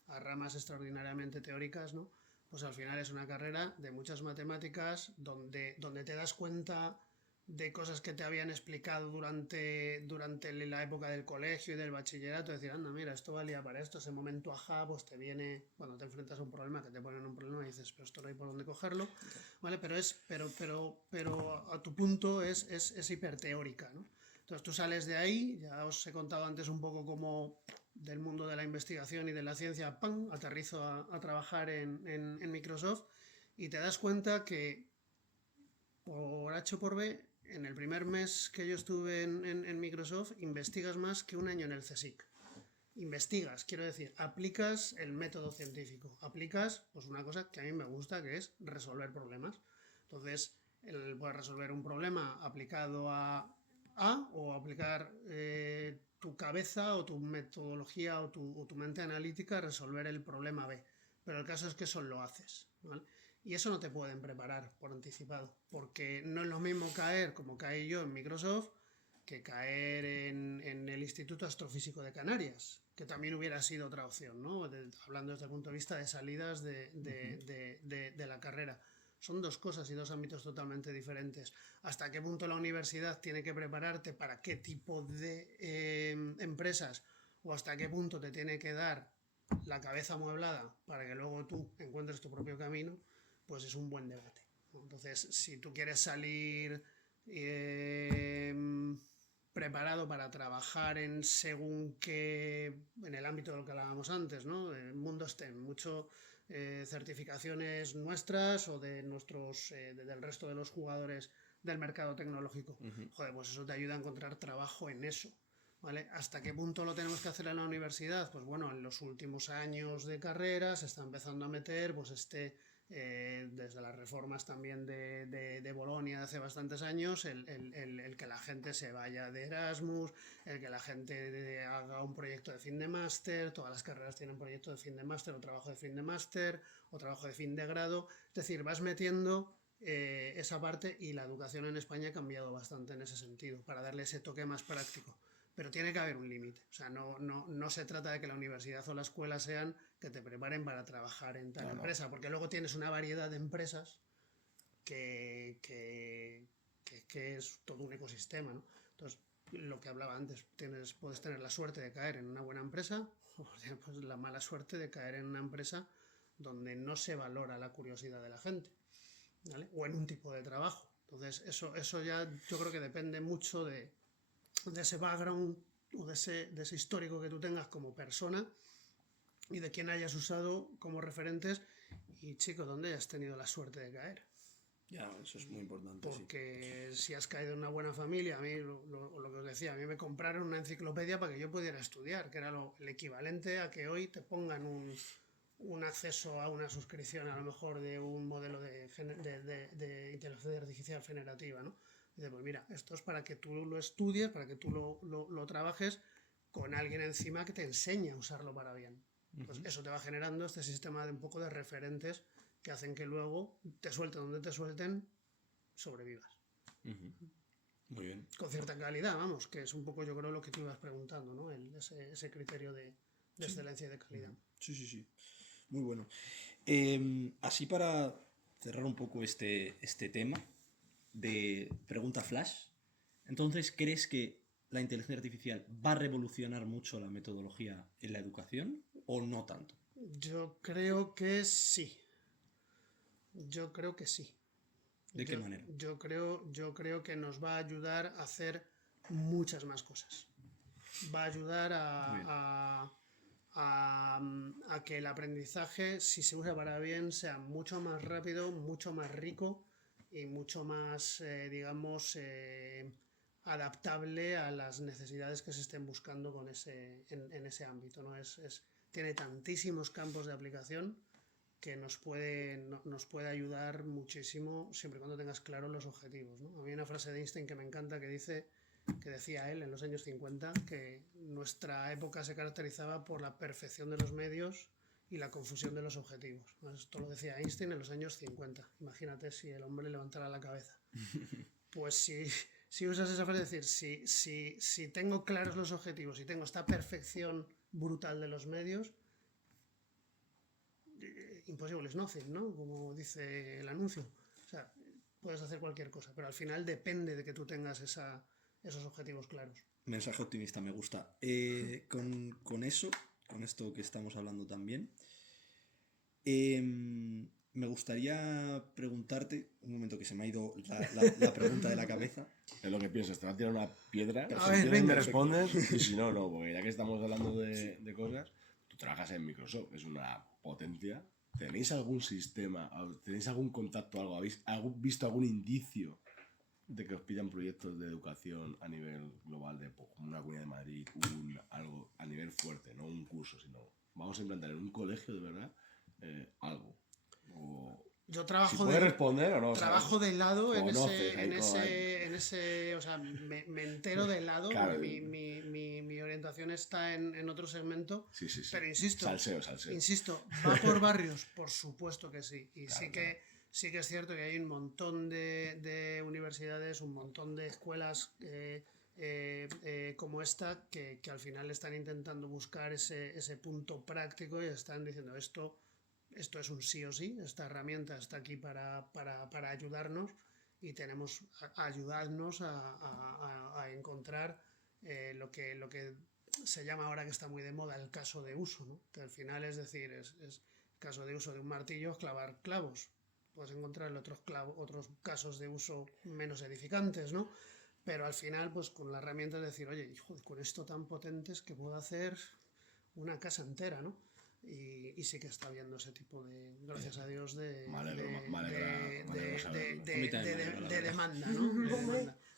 a ramas extraordinariamente teóricas, ¿no? Pues al final es una carrera de muchas matemáticas donde te das cuenta de cosas que te habían explicado durante la época del colegio y del bachillerato, decir, anda, mira, esto valía para esto, ese momento ajá, pues te viene cuando te enfrentas a un problema, que te ponen un problema y dices, pero esto no hay por dónde cogerlo, ¿vale? Pero a tu punto es hiperteórica, ¿no? Entonces tú sales de ahí, ya os he contado antes un poco cómo del mundo de la investigación y de la ciencia, ¡pam!, aterrizo a trabajar en Microsoft y te das cuenta que por H o por B, en el primer mes que yo estuve en Microsoft, investigas más que un año en el CSIC. Investigas, quiero decir, aplicas el método científico, aplicas pues una cosa que a mí me gusta, que es resolver problemas. Entonces, puedes resolver un problema aplicado a o aplicar tu cabeza o tu metodología o tu mente analítica a resolver el problema B. Pero el caso es que eso lo haces, ¿vale? Y eso no te pueden preparar por anticipado, porque no es lo mismo caer como caí yo en Microsoft que caer en el Instituto Astrofísico de Canarias, que también hubiera sido otra opción, ¿no? Hablando desde el punto de vista de salidas de la carrera. Son dos cosas y dos ámbitos totalmente diferentes. ¿Hasta qué punto la universidad tiene que prepararte para qué tipo de empresas o hasta qué punto te tiene que dar la cabeza amueblada para que luego tú encuentres tu propio camino? Pues es un buen debate, ¿no? Entonces, si tú quieres salir preparado para trabajar en según qué, en el ámbito de lo que hablábamos antes, ¿no? El mundo STEM, mucho certificaciones nuestras o de nuestros, del resto de los jugadores del mercado tecnológico. Joder, pues eso te ayuda a encontrar trabajo en eso, ¿vale? ¿Hasta qué punto lo tenemos que hacer en la universidad? Pues bueno, en los últimos años de carrera se está empezando a meter pues desde las reformas también de Bolonia de hace bastantes años, el que la gente se vaya de Erasmus, el que la gente haga un proyecto de fin de máster, todas las carreras tienen proyecto de fin de máster o trabajo de fin de máster o trabajo de fin de grado, es decir, vas metiendo esa parte y la educación en España ha cambiado bastante en ese sentido, para darle ese toque más práctico. Pero tiene que haber un límite. O sea, no se trata de que la universidad o la escuela sean que te preparen para trabajar en tal empresa, porque luego tienes una variedad de empresas que es todo un ecosistema, ¿no? Entonces, lo que hablaba antes, puedes tener la suerte de caer en una buena empresa o pues, la mala suerte de caer en una empresa donde no se valora la curiosidad de la gente, ¿vale? O en un tipo de trabajo. Entonces, eso ya yo creo que depende mucho de ese background o de ese histórico que tú tengas como persona y de quién hayas usado como referentes y, chico, dónde hayas tenido la suerte de caer. Ya, eso es muy importante. Porque si has caído en una buena familia, a mí lo que os decía, a mí me compraron una enciclopedia para que yo pudiera estudiar, que era el equivalente a que hoy te pongan un acceso a una suscripción a lo mejor de un modelo de inteligencia artificial generativa, ¿no? Dice, pues mira, esto es para que tú lo estudies, para que tú lo trabajes con alguien encima que te enseñe a usarlo para bien. Pues eso te va generando este sistema de un poco de referentes que hacen que luego te suelten donde te suelten, sobrevivas. Muy bien. Con cierta calidad, vamos, que es un poco yo creo lo que tú ibas preguntando, ¿no? Ese criterio de excelencia y de calidad. Sí. Muy bueno. Así para cerrar un poco este tema de pregunta flash, entonces, ¿crees que la inteligencia artificial va a revolucionar mucho la metodología en la educación o no tanto? Yo creo que sí. ¿De qué manera? Yo creo que nos va a ayudar a hacer muchas más cosas. Va a ayudar a que el aprendizaje, si se usa para bien, sea mucho más rápido, mucho más rico y mucho más, adaptable a las necesidades que se estén buscando en ese ámbito, ¿no? Tiene tantísimos campos de aplicación que nos puede ayudar muchísimo siempre y cuando tengas claros los objetivos, ¿no? Había una frase de Einstein que me encanta que decía él en los años 50 que nuestra época se caracterizaba por la perfección de los medios y la confusión de los objetivos. Esto lo decía Einstein en los años 50. Imagínate si el hombre levantara la cabeza. Pues si usas esa frase, es decir, si tengo claros los objetivos y tengo esta perfección brutal de los medios, impossible is nothing, ¿no? Como dice el anuncio. O sea, puedes hacer cualquier cosa, pero al final depende de que tú tengas esos objetivos claros. Mensaje optimista, me gusta. Con eso, con esto que estamos hablando también, me gustaría preguntarte, un momento que se me ha ido la pregunta de la cabeza. Es lo que piensas, te va a tirar una piedra, A si ver, quieres venga. me respondes, y si no, no, porque ya que estamos hablando de cosas, tú trabajas en Microsoft, es una potencia. ¿Tenéis algún sistema, tenéis algún contacto, algo? ¿Habéis visto algún indicio de que os pidan proyectos de educación a nivel global, de pues, una Comunidad de Madrid, algo a nivel fuerte, no un curso, sino vamos a implantar en un colegio de verdad algo? O, Yo si trabajo puedes responder o no. trabajo de lado Conoces ahí en ese, o sea, me entero de lado, Claro. porque mi orientación está en otro segmento, Sí. pero insisto, Salseo. insisto, ¿va por barrios? Por supuesto que sí. Y Claro, sí que es cierto que hay un montón de universidades, un montón de escuelas como esta que al final están intentando buscar ese punto práctico y están diciendo esto es un sí o sí, esta herramienta está aquí para ayudarnos y tenemos ayudarnos a encontrar lo que se llama ahora, que está muy de moda, el caso de uso, ¿no? Que al final es decir, es caso de uso de un martillo, clavar clavos. Puedes encontrar otros casos de uso menos edificantes, ¿no? Pero al final, pues con la herramienta es decir, oye, hijo, con esto tan potente es que puedo hacer una casa entera, ¿no? Y sí que está habiendo ese tipo de, gracias a Dios, de demanda, ¿no? De demanda.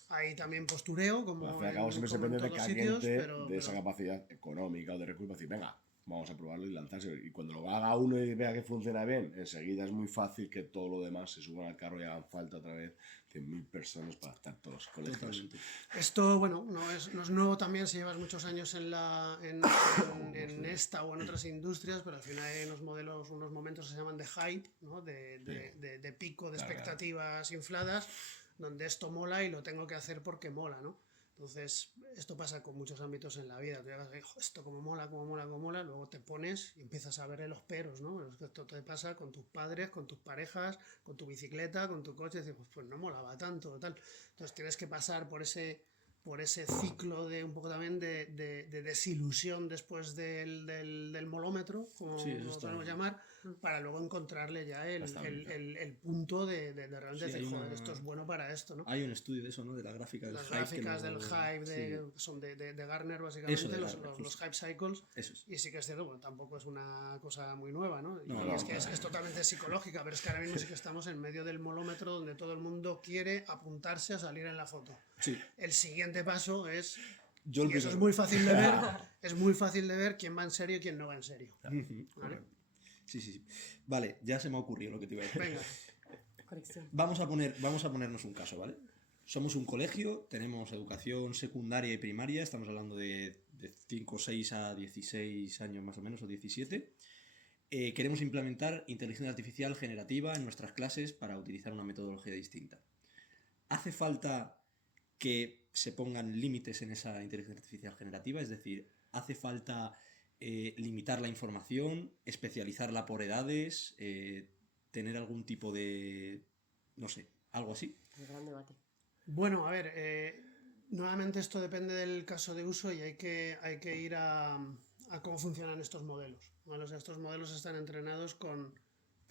Hay también postureo, como Al fin y al cabo siempre se como en depende de todos cada sitios, gente, pero de esa capacidad económica o de recursos, decir, venga, vamos a probarlo y lanzarse. Y cuando lo haga uno y vea que funciona bien, enseguida es muy fácil que todo lo demás se suban al carro y hagan falta otra vez 100.000 personas para estar todos los colegios. Totalmente. esto, bueno, no es nuevo también si llevas muchos años en esta o en otras industrias, pero al final hay unos momentos que se llaman de hype, ¿no? de pico, de Claro, expectativas infladas, donde esto mola y lo tengo que hacer porque mola, ¿no? Entonces, esto pasa con muchos ámbitos en la vida. Tú llegas, esto como mola, luego te pones y empiezas a ver los peros, ¿no? Es que esto te pasa con tus padres, con tus parejas, con tu bicicleta, con tu coche, y dices, pues no molaba tanto, tal. Entonces tienes que pasar por ese ciclo de un poco también de desilusión después del molómetro, como Sí, eso lo está podemos bien. llamar, para luego encontrarle ya Está bien. el punto de realmente Sí, decir, hay joder, una- esto es bueno para esto, ¿no? Hay un estudio de eso, ¿no? De la gráfica del Las hype. gráficas del hype Sí, son de Gartner, básicamente, Eso de los Gartner, los justo. hype cycles. eso es. Y sí que es cierto, bueno, tampoco es una cosa muy nueva, ¿no? No, Y no, es que no. es totalmente psicológica, pero es que ahora mismo sí que estamos en medio del molómetro donde todo el mundo quiere apuntarse a salir en la foto. Sí. El siguiente paso es, Yo el y eso es primero. muy fácil de ver, es muy fácil de ver quién va en serio y quién no va en serio. Ujú. ¿Vale? Sí. Vale, ya se me ha ocurrido lo que te iba a decir. Venga, Conexión. Vamos a ponernos un caso, ¿vale? Somos un colegio, tenemos educación secundaria y primaria, estamos hablando de 5, 6 a 16 años más o menos, o 17. Queremos implementar inteligencia artificial generativa en nuestras clases para utilizar una metodología distinta. ¿Hace falta que se pongan límites en esa inteligencia artificial generativa? Es decir, ¿hace falta limitar la información, especializarla por edades, tener algún tipo de, no sé, algo así? El gran debate. bueno, a ver, nuevamente esto depende del caso de uso y hay que ir a cómo funcionan estos modelos, ¿vale? O sea, estos modelos están entrenados con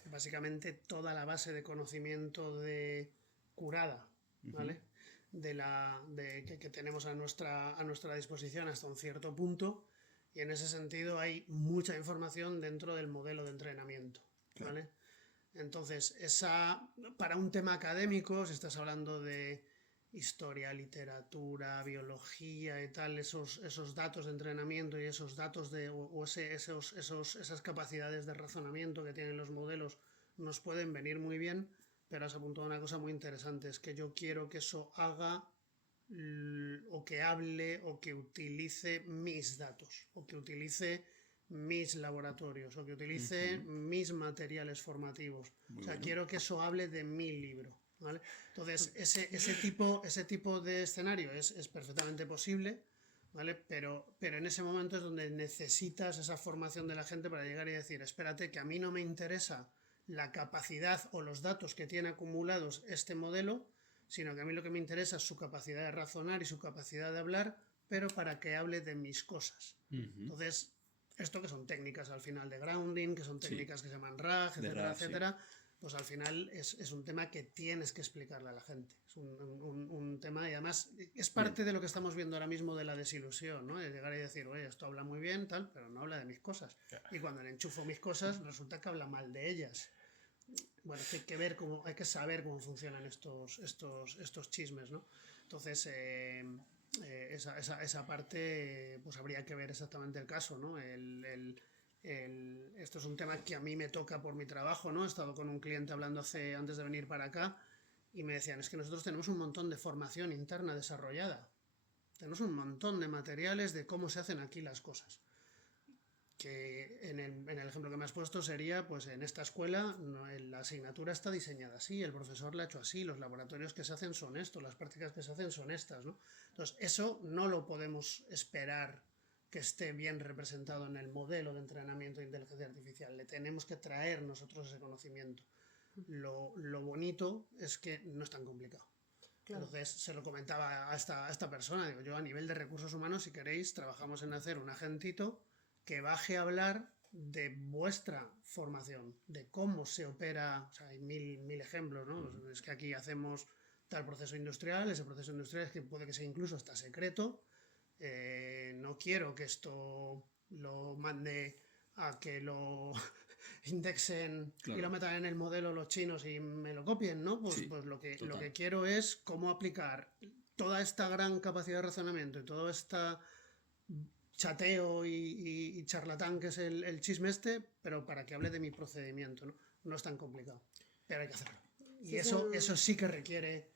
básicamente toda la base de conocimiento curada, ¿vale? Que tenemos a nuestra disposición hasta un cierto punto, y en ese sentido hay mucha información dentro del modelo de entrenamiento, ¿vale? Entonces, para un tema académico, si estás hablando de historia, literatura, biología y tal, esos datos de entrenamiento y esos datos esas capacidades de razonamiento que tienen los modelos nos pueden venir muy bien, pero has apuntado una cosa muy interesante, es que yo quiero que eso haga o que hable o que utilice mis datos, o que utilice mis laboratorios, o que utilice mis materiales formativos. O sea, quiero que eso hable de mi libro, ¿vale? Entonces, ese tipo de escenario es perfectamente posible, ¿vale? Pero en ese momento es donde necesitas esa formación de la gente para llegar y decir, espérate, que a mí no me interesa la capacidad o los datos que tiene acumulados este modelo, sino que a mí lo que me interesa es su capacidad de razonar y su capacidad de hablar, pero para que hable de mis cosas. Entonces, esto que son técnicas al final de grounding, que son técnicas que se llaman RAG, etcétera, etcétera, pues al final es un tema que tienes que explicarle a la gente. Es un tema, y además es parte de lo que estamos viendo ahora mismo de la desilusión, ¿no? De llegar y decir, oye, esto habla muy bien, tal, pero no habla de mis cosas. Y cuando le enchufo mis cosas, resulta que habla mal de ellas. Bueno, hay que saber cómo funcionan estos chismes, ¿no? Entonces, esa parte, pues habría que ver exactamente el caso, ¿no? Esto es un tema que a mí me toca por mi trabajo, ¿no? He estado con un cliente hablando antes de venir para acá y me decían, es que nosotros tenemos un montón de formación interna desarrollada. Tenemos un montón de materiales de cómo se hacen aquí las cosas. Que en el ejemplo que me has puesto sería, pues en esta escuela la asignatura está diseñada así, el profesor la ha hecho así, los laboratorios que se hacen son estos, las prácticas que se hacen son estas, ¿no? Entonces, eso no lo podemos esperar que esté bien representado en el modelo de entrenamiento de inteligencia artificial. Le tenemos que traer nosotros ese conocimiento. Lo bonito es que no es tan complicado. Claro. Entonces, se lo comentaba a esta persona, digo, yo a nivel de recursos humanos, si queréis, trabajamos en hacer un agentito que baje a hablar de vuestra formación, de cómo se opera, o sea, hay mil ejemplos, ¿no? Es que aquí hacemos tal proceso industrial, ese proceso industrial es que puede que sea incluso hasta secreto, no quiero que esto lo mande a que lo indexen y lo metan en el modelo los chinos y me lo copien, ¿no? Pues lo que quiero es cómo aplicar toda esta gran capacidad de razonamiento y todo esta chateo y charlatán que es el chisme este, pero para que hable de mi procedimiento, ¿no? No es tan complicado, pero hay que hacerlo. Y eso sí que requiere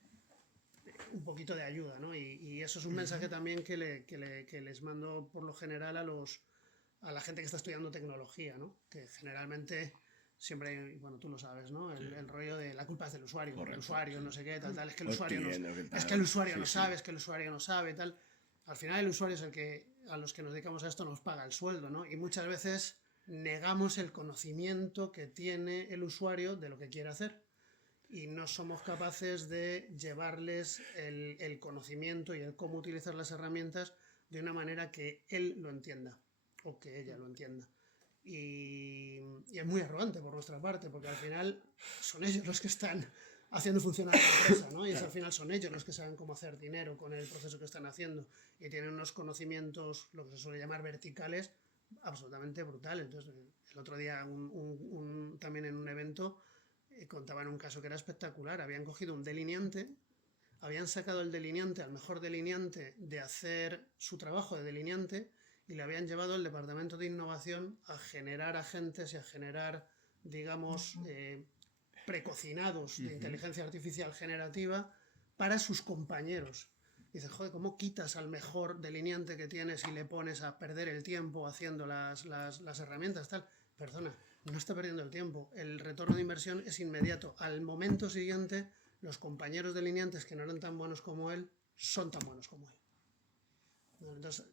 un poquito de ayuda, ¿no? Y eso es un mensaje también que les mando por lo general a la gente que está estudiando tecnología, ¿no? Que generalmente siempre hay, bueno, tú lo sabes, ¿no? El rollo de la culpa es del usuario, el usuario no sé qué, tal, es que el usuario no sabe, es que el usuario no sabe, tal. Al final el usuario es el que, a los que nos dedicamos a esto, nos paga el sueldo, ¿no? Y muchas veces negamos el conocimiento que tiene el usuario de lo que quiere hacer y no somos capaces de llevarles el conocimiento y el cómo utilizar las herramientas de una manera que él lo entienda o que ella lo entienda. Y es muy arrogante por nuestra parte, porque al final son ellos los que están haciendo funcionar la empresa, ¿no? Y al final son ellos los que saben cómo hacer dinero con el proceso que están haciendo y tienen unos conocimientos, lo que se suele llamar verticales, absolutamente brutales. Entonces, el otro día también en un evento contaban un caso que era espectacular. Habían cogido un delineante, habían sacado el delineante al mejor delineante de hacer su trabajo de delineante y le habían llevado al departamento de innovación a generar agentes y a generar, digamos, precocinados de inteligencia artificial generativa para sus compañeros. Dices, joder, ¿cómo quitas al mejor delineante que tienes y le pones a perder el tiempo haciendo las herramientas, tal? Perdona, no está perdiendo el tiempo. El retorno de inversión es inmediato. Al momento siguiente, los compañeros delineantes que no eran tan buenos como él, son tan buenos como él. Entonces,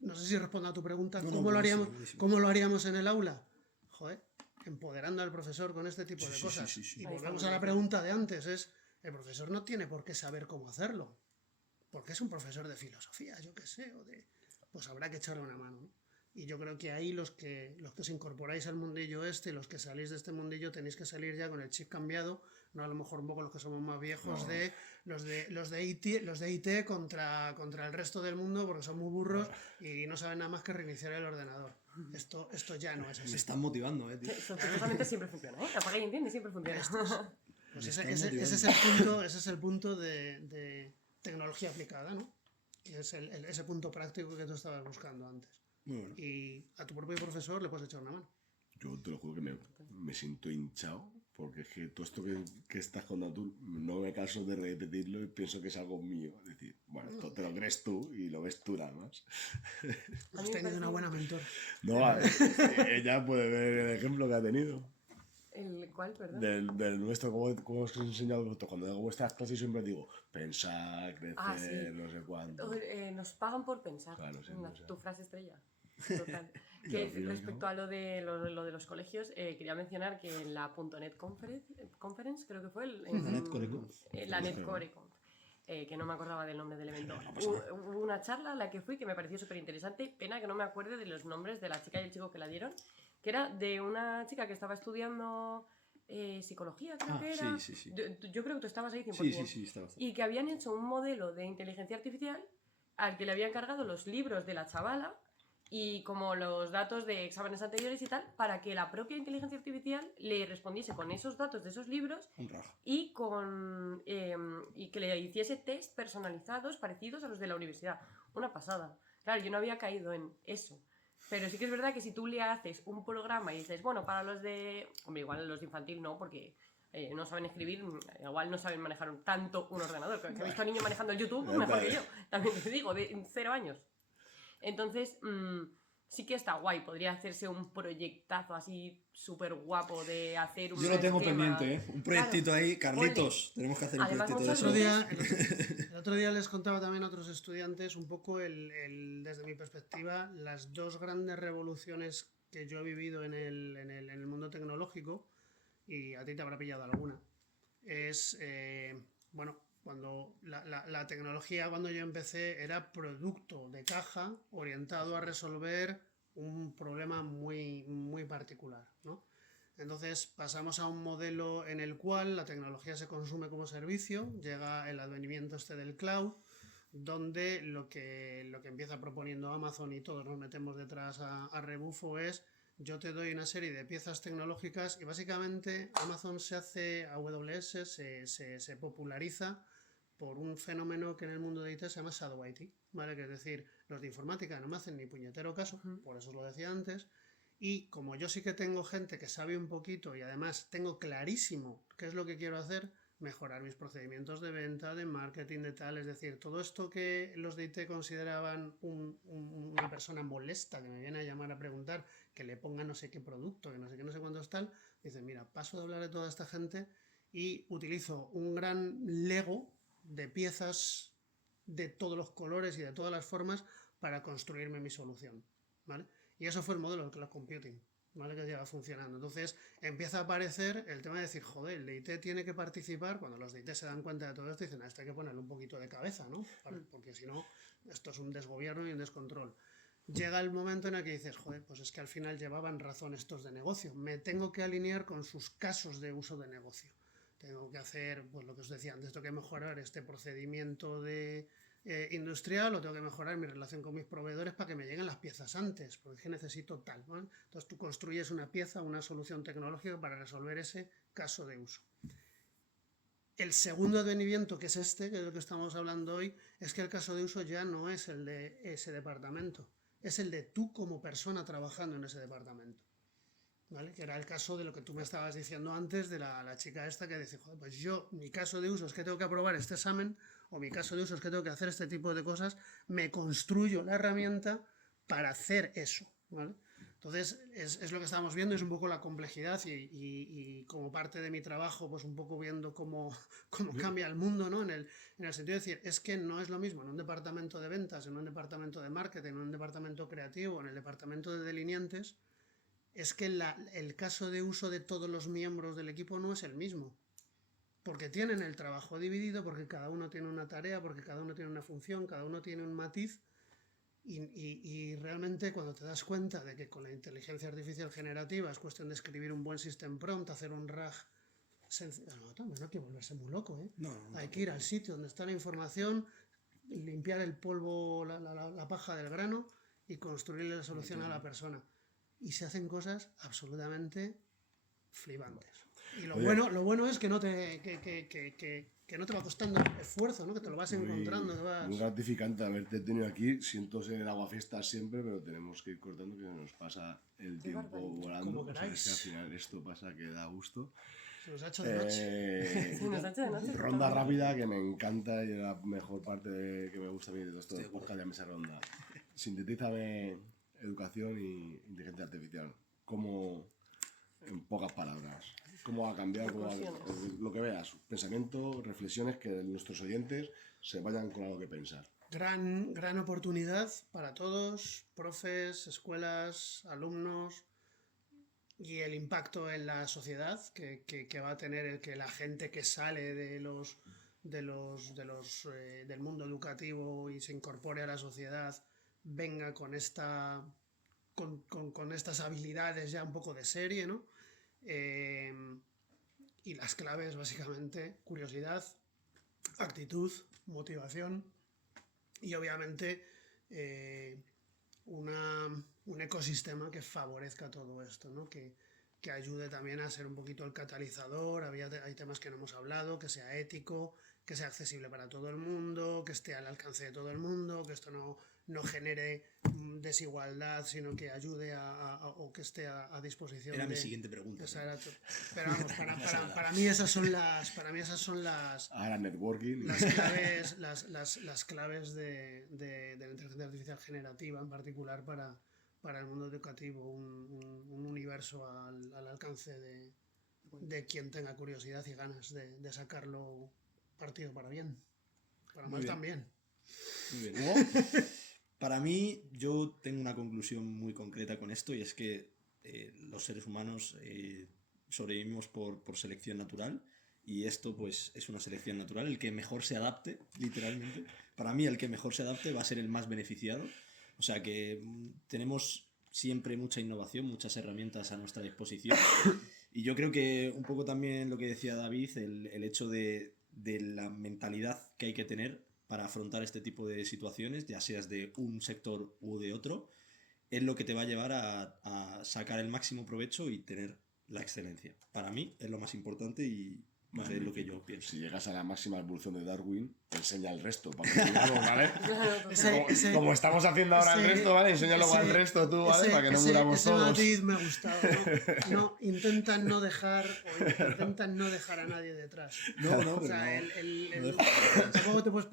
no sé si respondo a tu pregunta. ¿Cómo lo haríamos en el aula? Joder, empoderando al profesor con este tipo de cosas. Y volvemos a la pregunta de antes, el profesor no tiene por qué saber cómo hacerlo, porque es un profesor de filosofía, yo qué sé, pues habrá que echarle una mano, ¿no? Y yo creo que ahí los que os incorporáis al mundillo los que salís de este mundillo tenéis que salir ya con el chip cambiado, no a lo mejor un poco los que somos más viejos, los de IT contra el resto del mundo porque son muy burros y no saben nada más que reiniciar el ordenador. Esto ya no es así. Me están motivando, tío. Sospechosamente siempre funciona, ¿eh? Apaga y enciende y siempre funciona. Pues ese es el punto de tecnología aplicada, ¿no? Que es ese punto práctico que tú estabas buscando antes. Muy bueno. Y a tu propio profesor le puedes echar una mano. Yo te lo juro que me siento hinchado, porque es que todo esto que estás contando tú no me canso de repetirlo y pienso que es algo mío. Es decir, bueno, esto te lo crees tú y lo ves tú nada más. Has tenido una buena mentor. No, ella puede ver el ejemplo que ha tenido. ¿El cuál, perdón? Del nuestro, ¿cómo os he enseñado vosotros? Cuando hago vuestras clases siempre digo, pensar, crecer, sí. no sé cuánto. Nos pagan por pensar. Claro, sí, Tu frase estrella. Total. Y Que al fin y al respecto cabo- a lo de los colegios, quería mencionar que en la .NET Conference, creo que fue La NetCoreConf. la NetCoreConf, que no me acordaba del nombre del evento. Hubo una charla a la que fui que me pareció súper interesante. Pena que no me acuerde de los nombres de la chica y el chico que la dieron, que era de una chica que estaba estudiando psicología, creo que era. Sí, sí, sí. Yo creo que tú estabas ahí 100%. Sí, sí, sí, está bastante. Y que habían hecho un modelo de inteligencia artificial al que le habían cargado los libros de la chavala y como los datos de exámenes anteriores y tal, para que la propia inteligencia artificial le respondiese con esos datos de esos libros Un raja. y y que le hiciese test personalizados parecidos a los de la universidad. Una pasada. Claro, yo no había caído en eso. Pero sí que es verdad que si tú le haces un programa y dices, bueno, para los de... Hombre, igual los de infantil no, porque no saben escribir, igual no saben manejar tanto un ordenador. Que he visto a niños manejando el YouTube mejor que yo, también te digo, de 0 años. Entonces, sí que está guay. Podría hacerse un proyectazo así súper guapo de hacer un Yo lo tengo sistema. pendiente, ¿eh? Un proyectito Claro. ahí. Carlitos, tenemos que hacer un Además, proyectito de muchas eso. veces- El otro día les contaba también a otros estudiantes un poco desde mi perspectiva las dos grandes revoluciones que yo he vivido en el mundo tecnológico, y a ti te habrá pillado alguna. Es, bueno, cuando la tecnología cuando yo empecé era producto de caja orientado a resolver un problema muy, muy particular, ¿no? Entonces pasamos a un modelo en el cual la tecnología se consume como servicio, llega el advenimiento del cloud, donde lo que empieza proponiendo Amazon y todos nos metemos detrás a rebufo es: yo te doy una serie de piezas tecnológicas y básicamente Amazon se hace, AWS se populariza por un fenómeno que en el mundo de IT se llama Shadow IT, ¿vale? Que es decir, los de informática no me hacen ni puñetero caso, por eso os lo decía antes. Y como yo sí que tengo gente que sabe un poquito y además tengo clarísimo qué es lo que quiero hacer, mejorar mis procedimientos de venta, de marketing, de tal, es decir, todo esto que los de IT consideraban una persona molesta que me viene a llamar a preguntar, que le ponga no sé qué producto, que no sé qué, no sé cuánto es tal, dicen, mira, paso de hablar de toda esta gente y utilizo un gran Lego de piezas de todos los colores y de todas las formas para construirme mi solución, ¿vale? Y eso fue el modelo del cloud computing, ¿vale? Que lleva funcionando. Entonces empieza a aparecer el tema de decir, joder, el de IT tiene que participar. Cuando los de IT se dan cuenta de todo esto, dicen, a esto hay que ponerle un poquito de cabeza, ¿no? Porque si no, esto es un desgobierno y un descontrol. Llega el momento en el que dices, joder, pues es que al final llevaban razón estos de negocio. Me tengo que alinear con sus casos de uso de negocio. Tengo que hacer, pues lo que os decía antes, tengo que mejorar este procedimiento de industrial, o tengo que mejorar mi relación con mis proveedores para que me lleguen las piezas antes, porque es que necesito tal, ¿no? Entonces tú construyes una pieza, una solución tecnológica para resolver ese caso de uso. El segundo advenimiento, que es este, que es lo que estamos hablando hoy, es que el caso de uso ya no es el de ese departamento, es el de tú como persona trabajando en ese departamento, ¿vale? Que era el caso de lo que tú me estabas diciendo antes de la chica esta que dice, joder, pues yo, mi caso de uso es que tengo que aprobar este examen, o mi caso de uso es que tengo que hacer este tipo de cosas, me construyo la herramienta para hacer eso, ¿vale? Entonces, es lo que estamos viendo, es un poco la complejidad y como parte de mi trabajo, pues un poco viendo cómo cambia el mundo, ¿no? En el sentido de decir, es que no es lo mismo en un departamento de ventas, en un departamento de marketing, en un departamento creativo, en el departamento de delineantes, es que el caso de uso de todos los miembros del equipo no es el mismo. Porque tienen el trabajo dividido, porque cada uno tiene una tarea, porque cada uno tiene una función, cada uno tiene un matiz. Y realmente cuando te das cuenta de que con la inteligencia artificial generativa es cuestión de escribir un buen system prompt, hacer un RAG sencillo, no hay que volverse muy loco, ¿eh? No, Hay que ir al sitio donde está la información, limpiar el polvo, la paja del grano y construirle la solución a la persona. Y se hacen cosas absolutamente flipantes. Y lo bueno es que no te que no te va costando esfuerzo, ¿no? Que te lo vas encontrando. Muy gratificante haberte tenido aquí. Siento ser el aguafiestas siempre, pero tenemos que ir cortando, que nos pasa el tiempo volando. Como O sea, queráis. es que al final esto pasa que da gusto. Se nos ha hecho de noche. Sí, nos ha hecho de noche. Ronda rápida, que me encanta y es la mejor parte que me gusta a mí de todo esto de podcast de mesa ronda. Sintetízame educación y inteligencia artificial. ¿Cómo, en pocas palabras, cómo ha cambiado? Lo que veas, pensamiento, reflexiones, que nuestros oyentes se vayan con algo que pensar. gran oportunidad para todos, profes, escuelas, alumnos, y el impacto en la sociedad que va a tener el que la gente que sale del mundo educativo y se incorpore a la sociedad venga con estas habilidades ya un poco de serie, ¿no? Y las claves, básicamente, curiosidad, actitud, motivación y obviamente un ecosistema que favorezca todo esto, ¿no? Que ayude también a ser un poquito el catalizador. Hay temas que no hemos hablado, que sea ético, que sea accesible para todo el mundo, que esté al alcance de todo el mundo, que esto no genere desigualdad, sino que ayude o que esté a disposición. Era mi siguiente pregunta. Pero vamos, para mí esas son las Ahora networking. las claves de la inteligencia artificial generativa, en particular para el mundo educativo, un universo al alcance de quien tenga curiosidad y ganas de sacarlo partido para bien. Para mal también. Muy bien. Para mí, yo tengo una conclusión muy concreta con esto, y es que los seres humanos sobrevivimos por selección natural, y esto pues es una selección natural. El que mejor se adapte, literalmente, para mí el que mejor se adapte va a ser el más beneficiado. O sea que tenemos siempre mucha innovación, muchas herramientas a nuestra disposición, y yo creo que un poco también lo que decía David, el hecho de la mentalidad que hay que tener para afrontar este tipo de situaciones, ya seas de un sector u de otro, es lo que te va a llevar a sacar el máximo provecho y tener la excelencia. Para mí es lo más importante y es lo que yo pienso. Si llegas a la máxima evolución de Darwin, enseña el resto para que sigamos, ¿vale? Como estamos haciendo ahora el resto, ¿vale? Enséñalo al resto tú, ¿vale? Para que no muramos todos. Ese matiz me ha gustado, ¿no? Intentan no dejar a nadie detrás. No, o sea, tampoco te puedes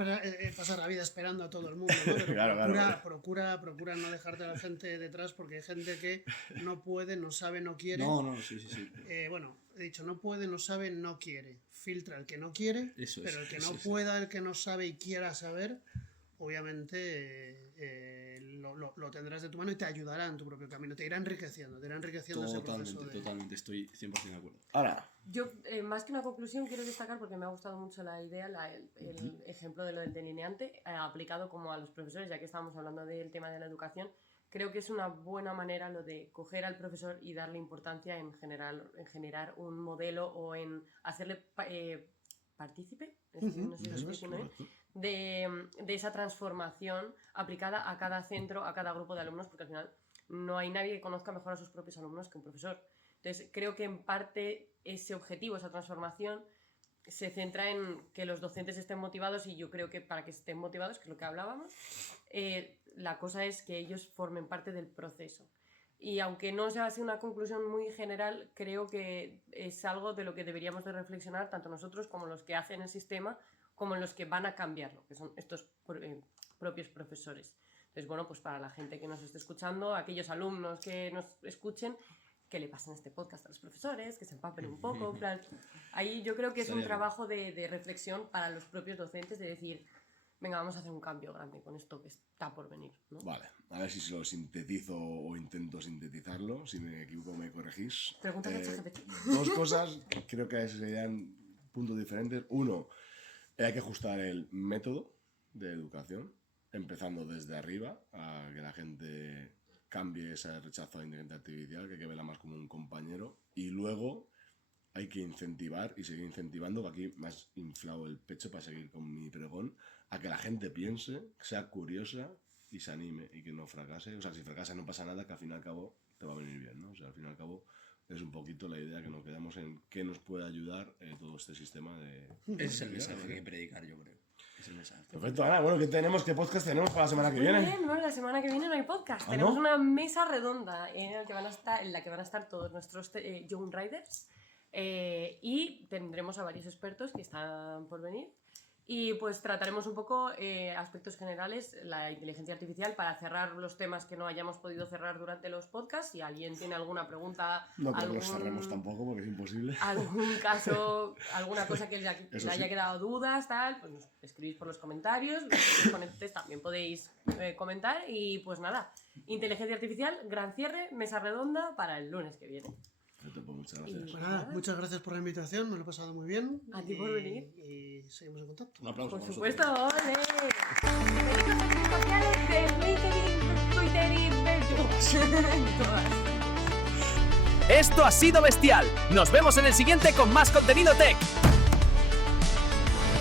pasar la vida esperando a todo el mundo, ¿no? Pero Claro. procura no dejarte a la gente detrás, porque hay gente que no puede, no sabe, no quiere. Sí. Bueno, he dicho, no puede, no sabe, no quiere. Filtra el que no quiere, pero el que no pueda, el que no sabe y quiera saber, obviamente lo tendrás de tu mano y te ayudará en tu propio camino, te irá enriqueciendo ese proceso. Totalmente, estoy 100% de acuerdo. Ahora, Yo, más que una conclusión, quiero destacar, porque me ha gustado mucho la idea, el ejemplo de lo del delineante, aplicado como a los profesores, ya que estábamos hablando del tema de la educación. Creo que es una buena manera lo de coger al profesor y darle importancia en generar un modelo o en hacerle partícipe, no sé si estoy diciendo bien, de esa transformación aplicada a cada centro, a cada grupo de alumnos, porque al final no hay nadie que conozca mejor a sus propios alumnos que un profesor. Entonces creo que en parte ese objetivo, esa transformación, se centra en que los docentes estén motivados, y yo creo que para que estén motivados, que es lo que hablábamos, la cosa es que ellos formen parte del proceso. Y aunque no sea así una conclusión muy general, creo que es algo de lo que deberíamos de reflexionar tanto nosotros como los que hacen el sistema, como los que van a cambiarlo, que son estos propios profesores. Entonces, bueno, pues para la gente que nos esté escuchando, aquellos alumnos que nos escuchen, que le pasen este podcast a los profesores, que se empapen un poco. En plan, ahí yo creo que es un trabajo de reflexión para los propios docentes, de decir, venga, vamos a hacer un cambio grande con esto que está por venir, ¿no? vale, a ver si se lo sintetizo o intento sintetizarlo. Si me equivoco me corregís. Pregúntale a ChatGPT. Dos cosas, creo que serían puntos diferentes. Uno, hay que ajustar el método de educación, empezando desde arriba, a que la gente cambie ese rechazo a la inteligencia artificial, que verla más como un compañero. Y luego hay que incentivar y seguir incentivando, que aquí me has inflado el pecho para seguir con mi pregón, a que la gente piense, sea curiosa y se anime y que no fracase. O sea, si fracasa no pasa nada, que al fin y al cabo te va a venir bien, ¿no? O sea, al fin y al cabo es un poquito la idea, que nos quedamos en qué nos puede ayudar todo este sistema de... Ese es el mensaje que hay que predicar, yo creo. Es el mensaje. Perfecto, Ana. Bueno, ¿qué podcast tenemos para la semana que viene? Muy bien, bueno, la semana que viene no hay podcast. ¿Ah, Tenemos no? una mesa redonda en la que van a estar todos nuestros Young Riders, y tendremos a varios expertos que están por venir. Y pues trataremos un poco aspectos generales, la inteligencia artificial, para cerrar los temas que no hayamos podido cerrar durante los podcasts. Si alguien tiene alguna pregunta, No creo que los cerremos tampoco porque es imposible. algún caso, alguna cosa que le Eso haya sí. quedado dudas, tal, pues nos escribís por los comentarios, los ponentes también podéis comentar. Y pues nada, inteligencia artificial, gran cierre, mesa redonda para el lunes que viene. Perfecto, pues muchas Y- gracias. Pues nada, muchas gracias por la invitación, me lo he pasado muy bien. A ti por venir. Y seguimos en contacto. Un aplauso. Por para supuesto, nosotros. ¡ole! Seguid con redes sociales de LinkedIn, Twitter y Facebook. Todas. Esto ha sido bestial. Nos vemos en el siguiente con más contenido tech.